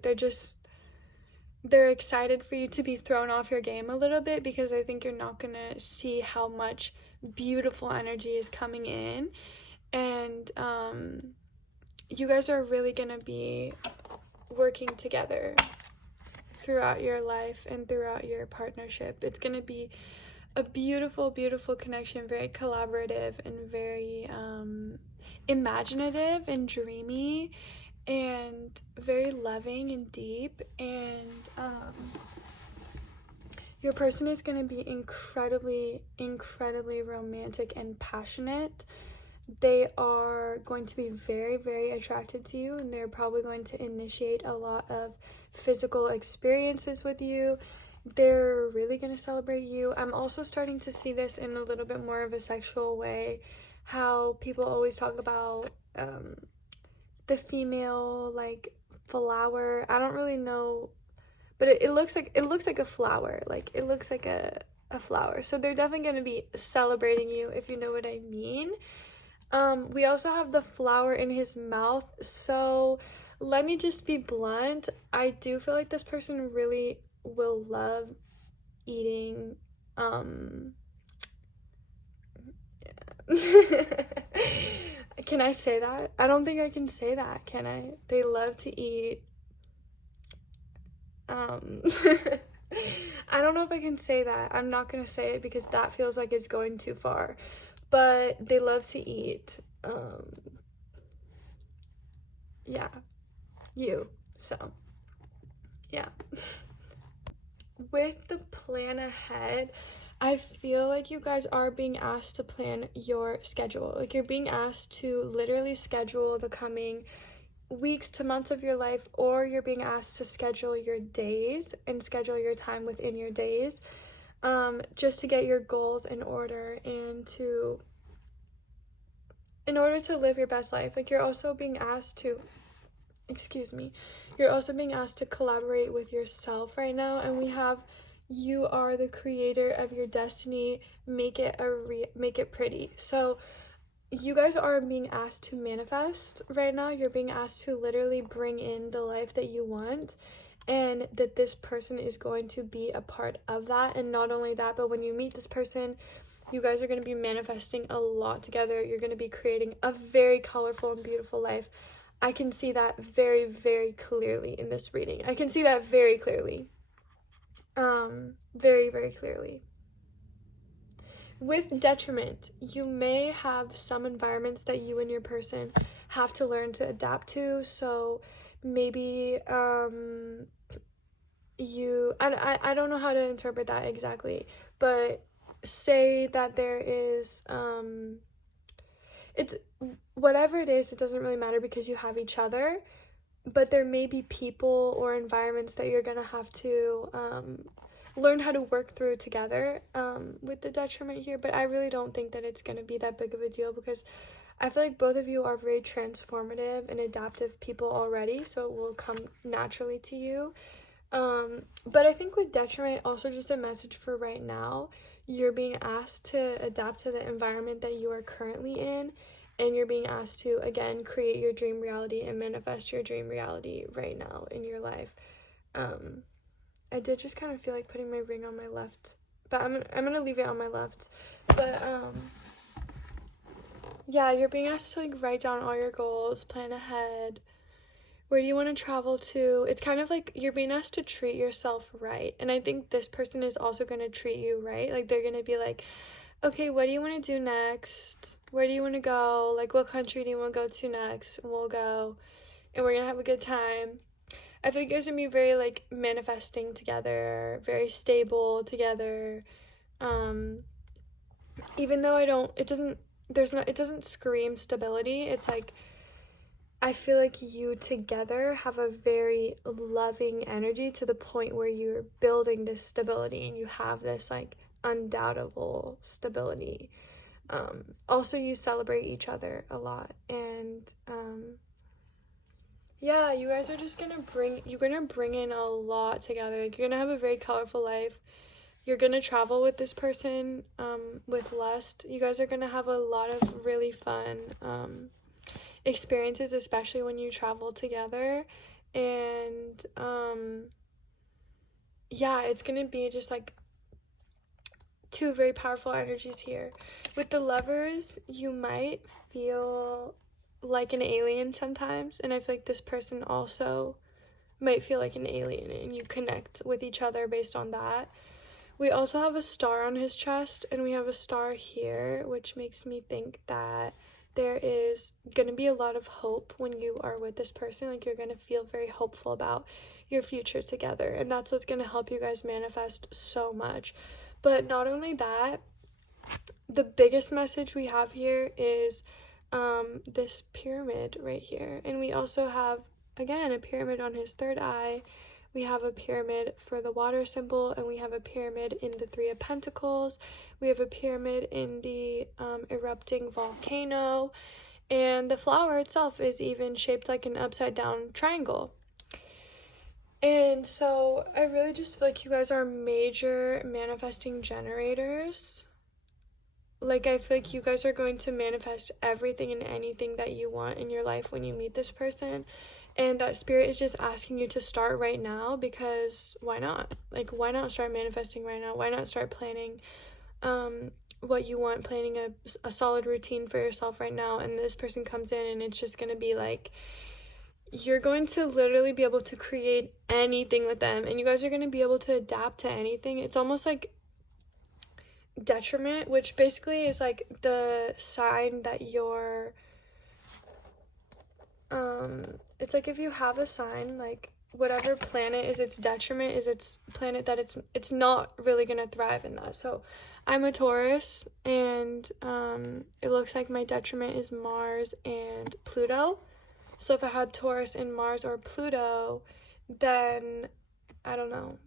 excited for you to be thrown off your game a little bit, because I think you're not gonna see how much beautiful energy is coming in, and you guys are really gonna be working together throughout your life and throughout your partnership. It's gonna be a beautiful, beautiful connection, very collaborative and very imaginative and dreamy and very loving and deep. And your person is going to be incredibly, incredibly romantic and passionate. They are going to be very, very attracted to you, and they're probably going to initiate a lot of physical experiences with you. They're really going to celebrate you. I'm also starting to see this in a little bit more of a sexual way, how people always talk about the female like flower. I don't really know, but it looks like a flower. Like it looks like a flower. So they're definitely going to be celebrating you, if you know what I mean. We also have the flower in his mouth. So let me just be blunt. I do feel like this person really will love eating can I say that? I don't think I can say that, can I? They love to eat I don't know if I can say that. I'm not gonna say it because that feels like it's going too far. But they love to eat yeah, you. So yeah. With the plan ahead, I feel like you guys are being asked to plan your schedule. Like you're being asked to literally schedule the coming weeks to months of your life, or you're being asked to schedule your days and schedule your time within your days, just to get your goals in order and in order to live your best life. Like you're also being asked to you're also being asked to collaborate with yourself right now. And we have You are the creator of your destiny. Make it pretty. So you guys are being asked to manifest right now. You're being asked to literally bring in the life that you want, and that this person is going to be a part of that. And not only that, but when you meet this person, you guys are going to be manifesting a lot together. You're going to be creating a very colorful and beautiful life. I can see that very, very clearly in this reading. I can see that very clearly. Very, very clearly. With detriment, you may have some environments that you and your person have to learn to adapt to. So maybe I don't know how to interpret that exactly, but say that there is it's whatever it is, it doesn't really matter because you have each other, but there may be people or environments that you're gonna have to learn how to work through together with the detriment here. But I really don't think that it's gonna be that big of a deal, because I feel like both of you are very transformative and adaptive people already, so it will come naturally to you. But I think with detriment, also just a message for right now, you're being asked to adapt to the environment that you are currently in, and you're being asked to, again, create your dream reality and manifest your dream reality right now in your life. I did just kind of feel like putting my ring on my left, but I'm gonna leave it on my left. But yeah, you're being asked to like write down all your goals, plan ahead. Where do you want to travel to? It's kind of like you're being asked to treat yourself right. And I think this person is also going to treat you right. Like they're going to be like, okay, what do you want to do next? Where do you want to go? Like, what country do you want to go to next? And we'll go. And we're going to have a good time. I feel like you guys are going to be very, like, manifesting together. Very stable together. Even though it doesn't scream stability. It's like, I feel like you together have a very loving energy to the point where you're building this stability and you have this like undoubtable stability. Also, you celebrate each other a lot, and yeah, you guys are just gonna bring in a lot together. Like, you're gonna have a very colorful life. You're gonna travel with this person with lust. You guys are gonna have a lot of really fun experiences, especially when you travel together. And yeah, it's gonna be just like two very powerful energies here. With the Lovers, you might feel like an alien sometimes, and I feel like this person also might feel like an alien, and you connect with each other based on that. We also have a star on his chest, and we have a star here, which makes me think that there is going to be a lot of hope when you are with this person. Like, you're going to feel very hopeful about your future together, and that's what's going to help you guys manifest so much. But not only that, the biggest message we have here is this pyramid right here. And we also have, again, a pyramid on his third eye. We have a pyramid for the water symbol, and we have a pyramid in the Three of Pentacles. We have a pyramid in the erupting volcano, and the flower itself is even shaped like an upside down triangle. And so I really just feel like you guys are major manifesting generators. Like, I feel like you guys are going to manifest everything and anything that you want in your life when you meet this person. And that spirit is just asking you to start right now, because why not? Like, why not start manifesting right now? Why not start planning what you want, planning a solid routine for yourself right now? And this person comes in, and it's just going to be like, you're going to literally be able to create anything with them, and you guys are going to be able to adapt to anything. It's almost like detriment, which basically is like the sign that you're it's like if you have a sign, like whatever planet is its detriment is its planet that it's not really gonna thrive in that. So I'm a Taurus, and it looks like my detriment is Mars and Pluto. So if I had Taurus in Mars or Pluto, then I don't know,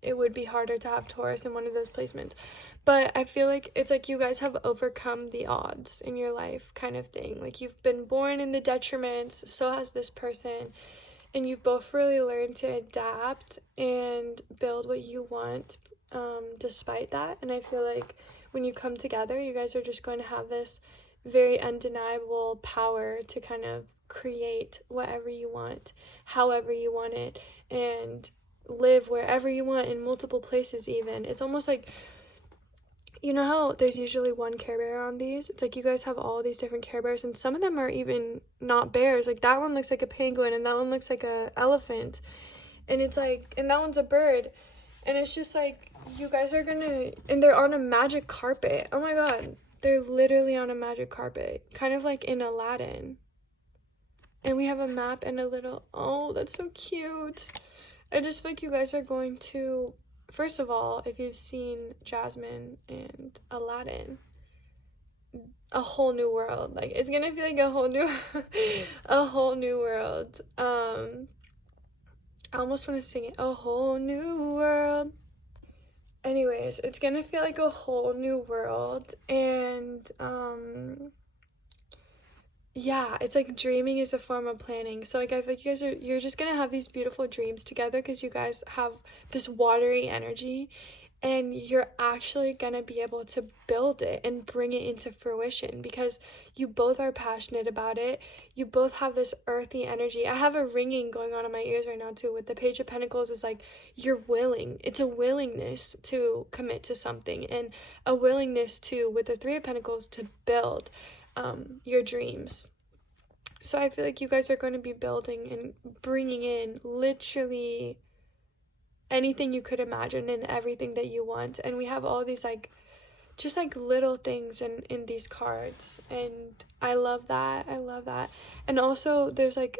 it would be harder to have Taurus in one of those placements. But I feel like it's like you guys have overcome the odds in your life, kind of thing. Like, you've been born in the detriments, so has this person. and you've both really learned to adapt and build what you want, despite that. And I feel like when you come together, you guys are just going to have this very undeniable power to kind of create whatever you want, however you want it, and live wherever you want in multiple places even. It's almost like, you know how there's usually one Care Bear on these? It's like you guys have all these different Care Bears, and some of them are even not bears. Like that one looks like a penguin, and that one looks like a elephant, and it's like, and that one's a bird, and it's just like you guys are gonna, and they're on a magic carpet. Oh my god, they're literally on a magic carpet, kind of like in Aladdin. And we have a map and a little, oh, that's so cute. I just feel like you guys are going to, first of all, if you've seen Jasmine and Aladdin, a whole new world. Like, it's gonna feel like a whole new a whole new world. I almost want to sing it, a whole new world. Anyways, it's gonna feel like a whole new world, and yeah, it's like dreaming is a form of planning. So like I feel like you're just gonna have these beautiful dreams together because you guys have this watery energy, and you're actually gonna be able to build it and bring it into fruition because you both are passionate about it. You both have this earthy energy. I have a ringing going on in my ears right now too with the Page of Pentacles. Is like you're willing. It's a willingness to commit to something, and a willingness to, with the Three of Pentacles, to build your dreams. So I feel like you guys are going to be building and bringing in literally anything you could imagine and everything that you want. And we have all these like just like little things in these cards, and I love that. I love that. And also there's like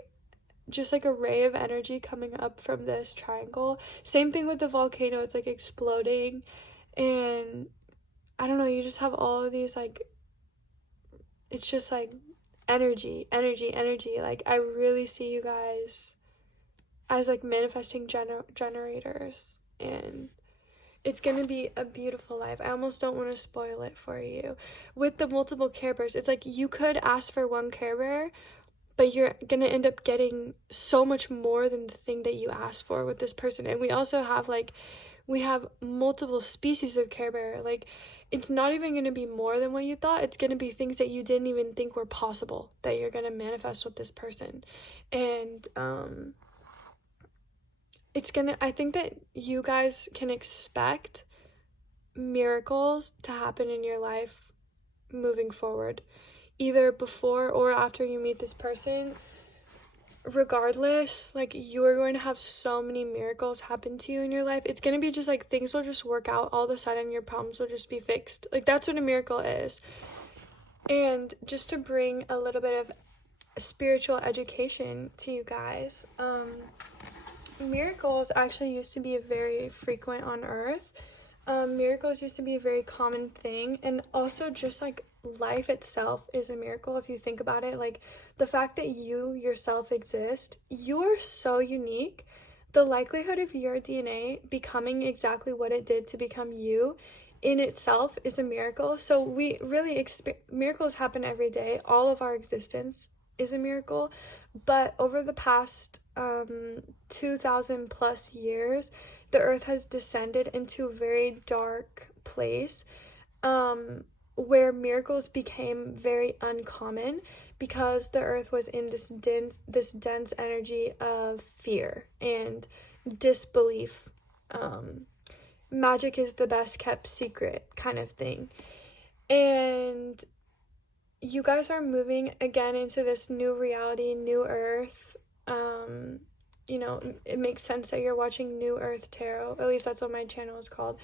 just like a ray of energy coming up from this triangle. Same thing with the volcano. It's like exploding, and I don't know, you just have all of these like, it's just like energy. Like I really see you guys as like manifesting generators, and it's gonna be a beautiful life. I almost don't want to spoil it for you. With the multiple Care Bears, it's like you could ask for one Care Bear, but you're gonna end up getting so much more than the thing that you asked for with this person. And we also have like, we have multiple species of Care Bear. Like it's not even going to be more than what you thought. It's going to be things that you didn't even think were possible that you're going to manifest with this person. And it's going to, I think that you guys can expect miracles to happen in your life moving forward, either before or after you meet this person. Regardless, like you are going to have so many miracles happen to you in your life. It's going to be just like things will just work out. All of a sudden your problems will just be fixed. Like that's what a miracle is. And just to bring a little bit of spiritual education to you guys, miracles actually used to be very frequent on earth. Miracles used to be a very common thing, and also just like life itself is a miracle if you think about it. Like the fact that you yourself exist, you are so unique. The likelihood of your DNA becoming exactly what it did to become you in itself is a miracle. So we really miracles happen every day. All of our existence is a miracle. But over the past 2,000 plus years, the earth has descended into a very dark place, where miracles became very uncommon because the earth was in this dense energy of fear and disbelief. Magic is the best kept secret kind of thing. And you guys are moving again into this new reality, new earth. You know, it makes sense that you're watching New Earth Tarot. At least that's what my channel is called.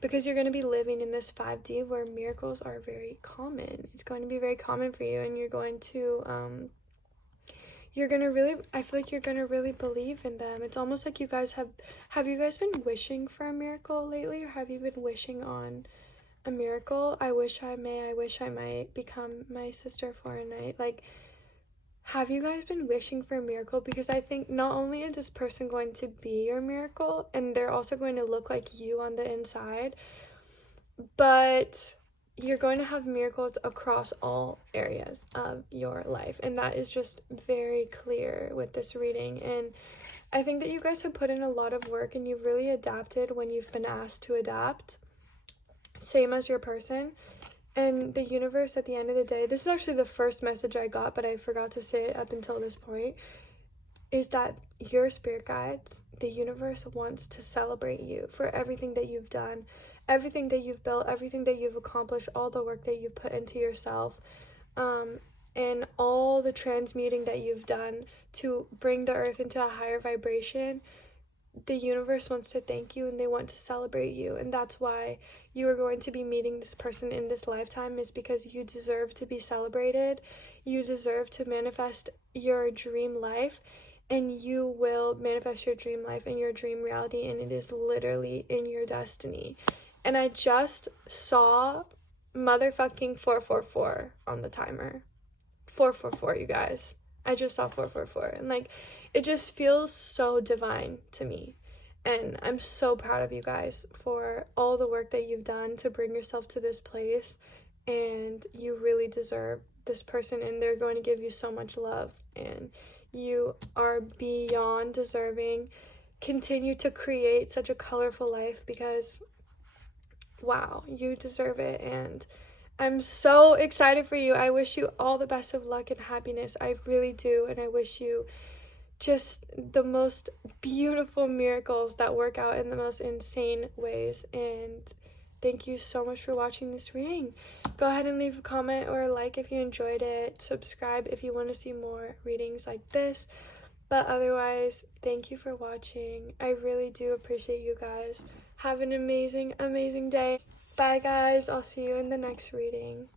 Because you're going to be living in this 5D where miracles are very common. It's going to be very common for you, and you're going to, I feel like you're going to really believe in them. It's almost like you guys have you guys been wishing for a miracle lately, or have you been wishing on a miracle? I wish I might become my sister for a night. Like, have you guys been wishing for a miracle? Because I think not only is this person going to be your miracle, and they're also going to look like you on the inside, but you're going to have miracles across all areas of your life, and that is just very clear with this reading. And I think that you guys have put in a lot of work, and you've really adapted when you've been asked to adapt, same as your person. And the universe, at the end of the day, this is actually the first message I got, but I forgot to say it up until this point, is that your spirit guides, the universe, wants to celebrate you for everything that you've done, everything that you've built, everything that you've accomplished, all the work that you've put into yourself, and all the transmuting that you've done to bring the earth into a higher vibration. The universe wants to thank you, and they want to celebrate you, and that's why you are going to be meeting this person in this lifetime, is because you deserve to be celebrated. You deserve to manifest your dream life, and you will manifest your dream life and your dream reality, and it is literally in your destiny. And I just saw motherfucking 444 on the timer. 444, you guys. I just saw 444, and like, it just feels so divine to me. And I'm so proud of you guys for all the work that you've done to bring yourself to this place, and you really deserve this person, and they're going to give you so much love, and you are beyond deserving. Continue to create such a colorful life, because wow, you deserve it. And I'm so excited for you. I wish you all the best of luck and happiness. I really do. And I wish you just the most beautiful miracles that work out in the most insane ways. And thank you so much for watching this reading. Go ahead and leave a comment or a like if you enjoyed it. Subscribe if you want to see more readings like this. But otherwise, thank you for watching. I really do appreciate you guys. Have an amazing, amazing day. Bye, guys. I'll see you in the next reading.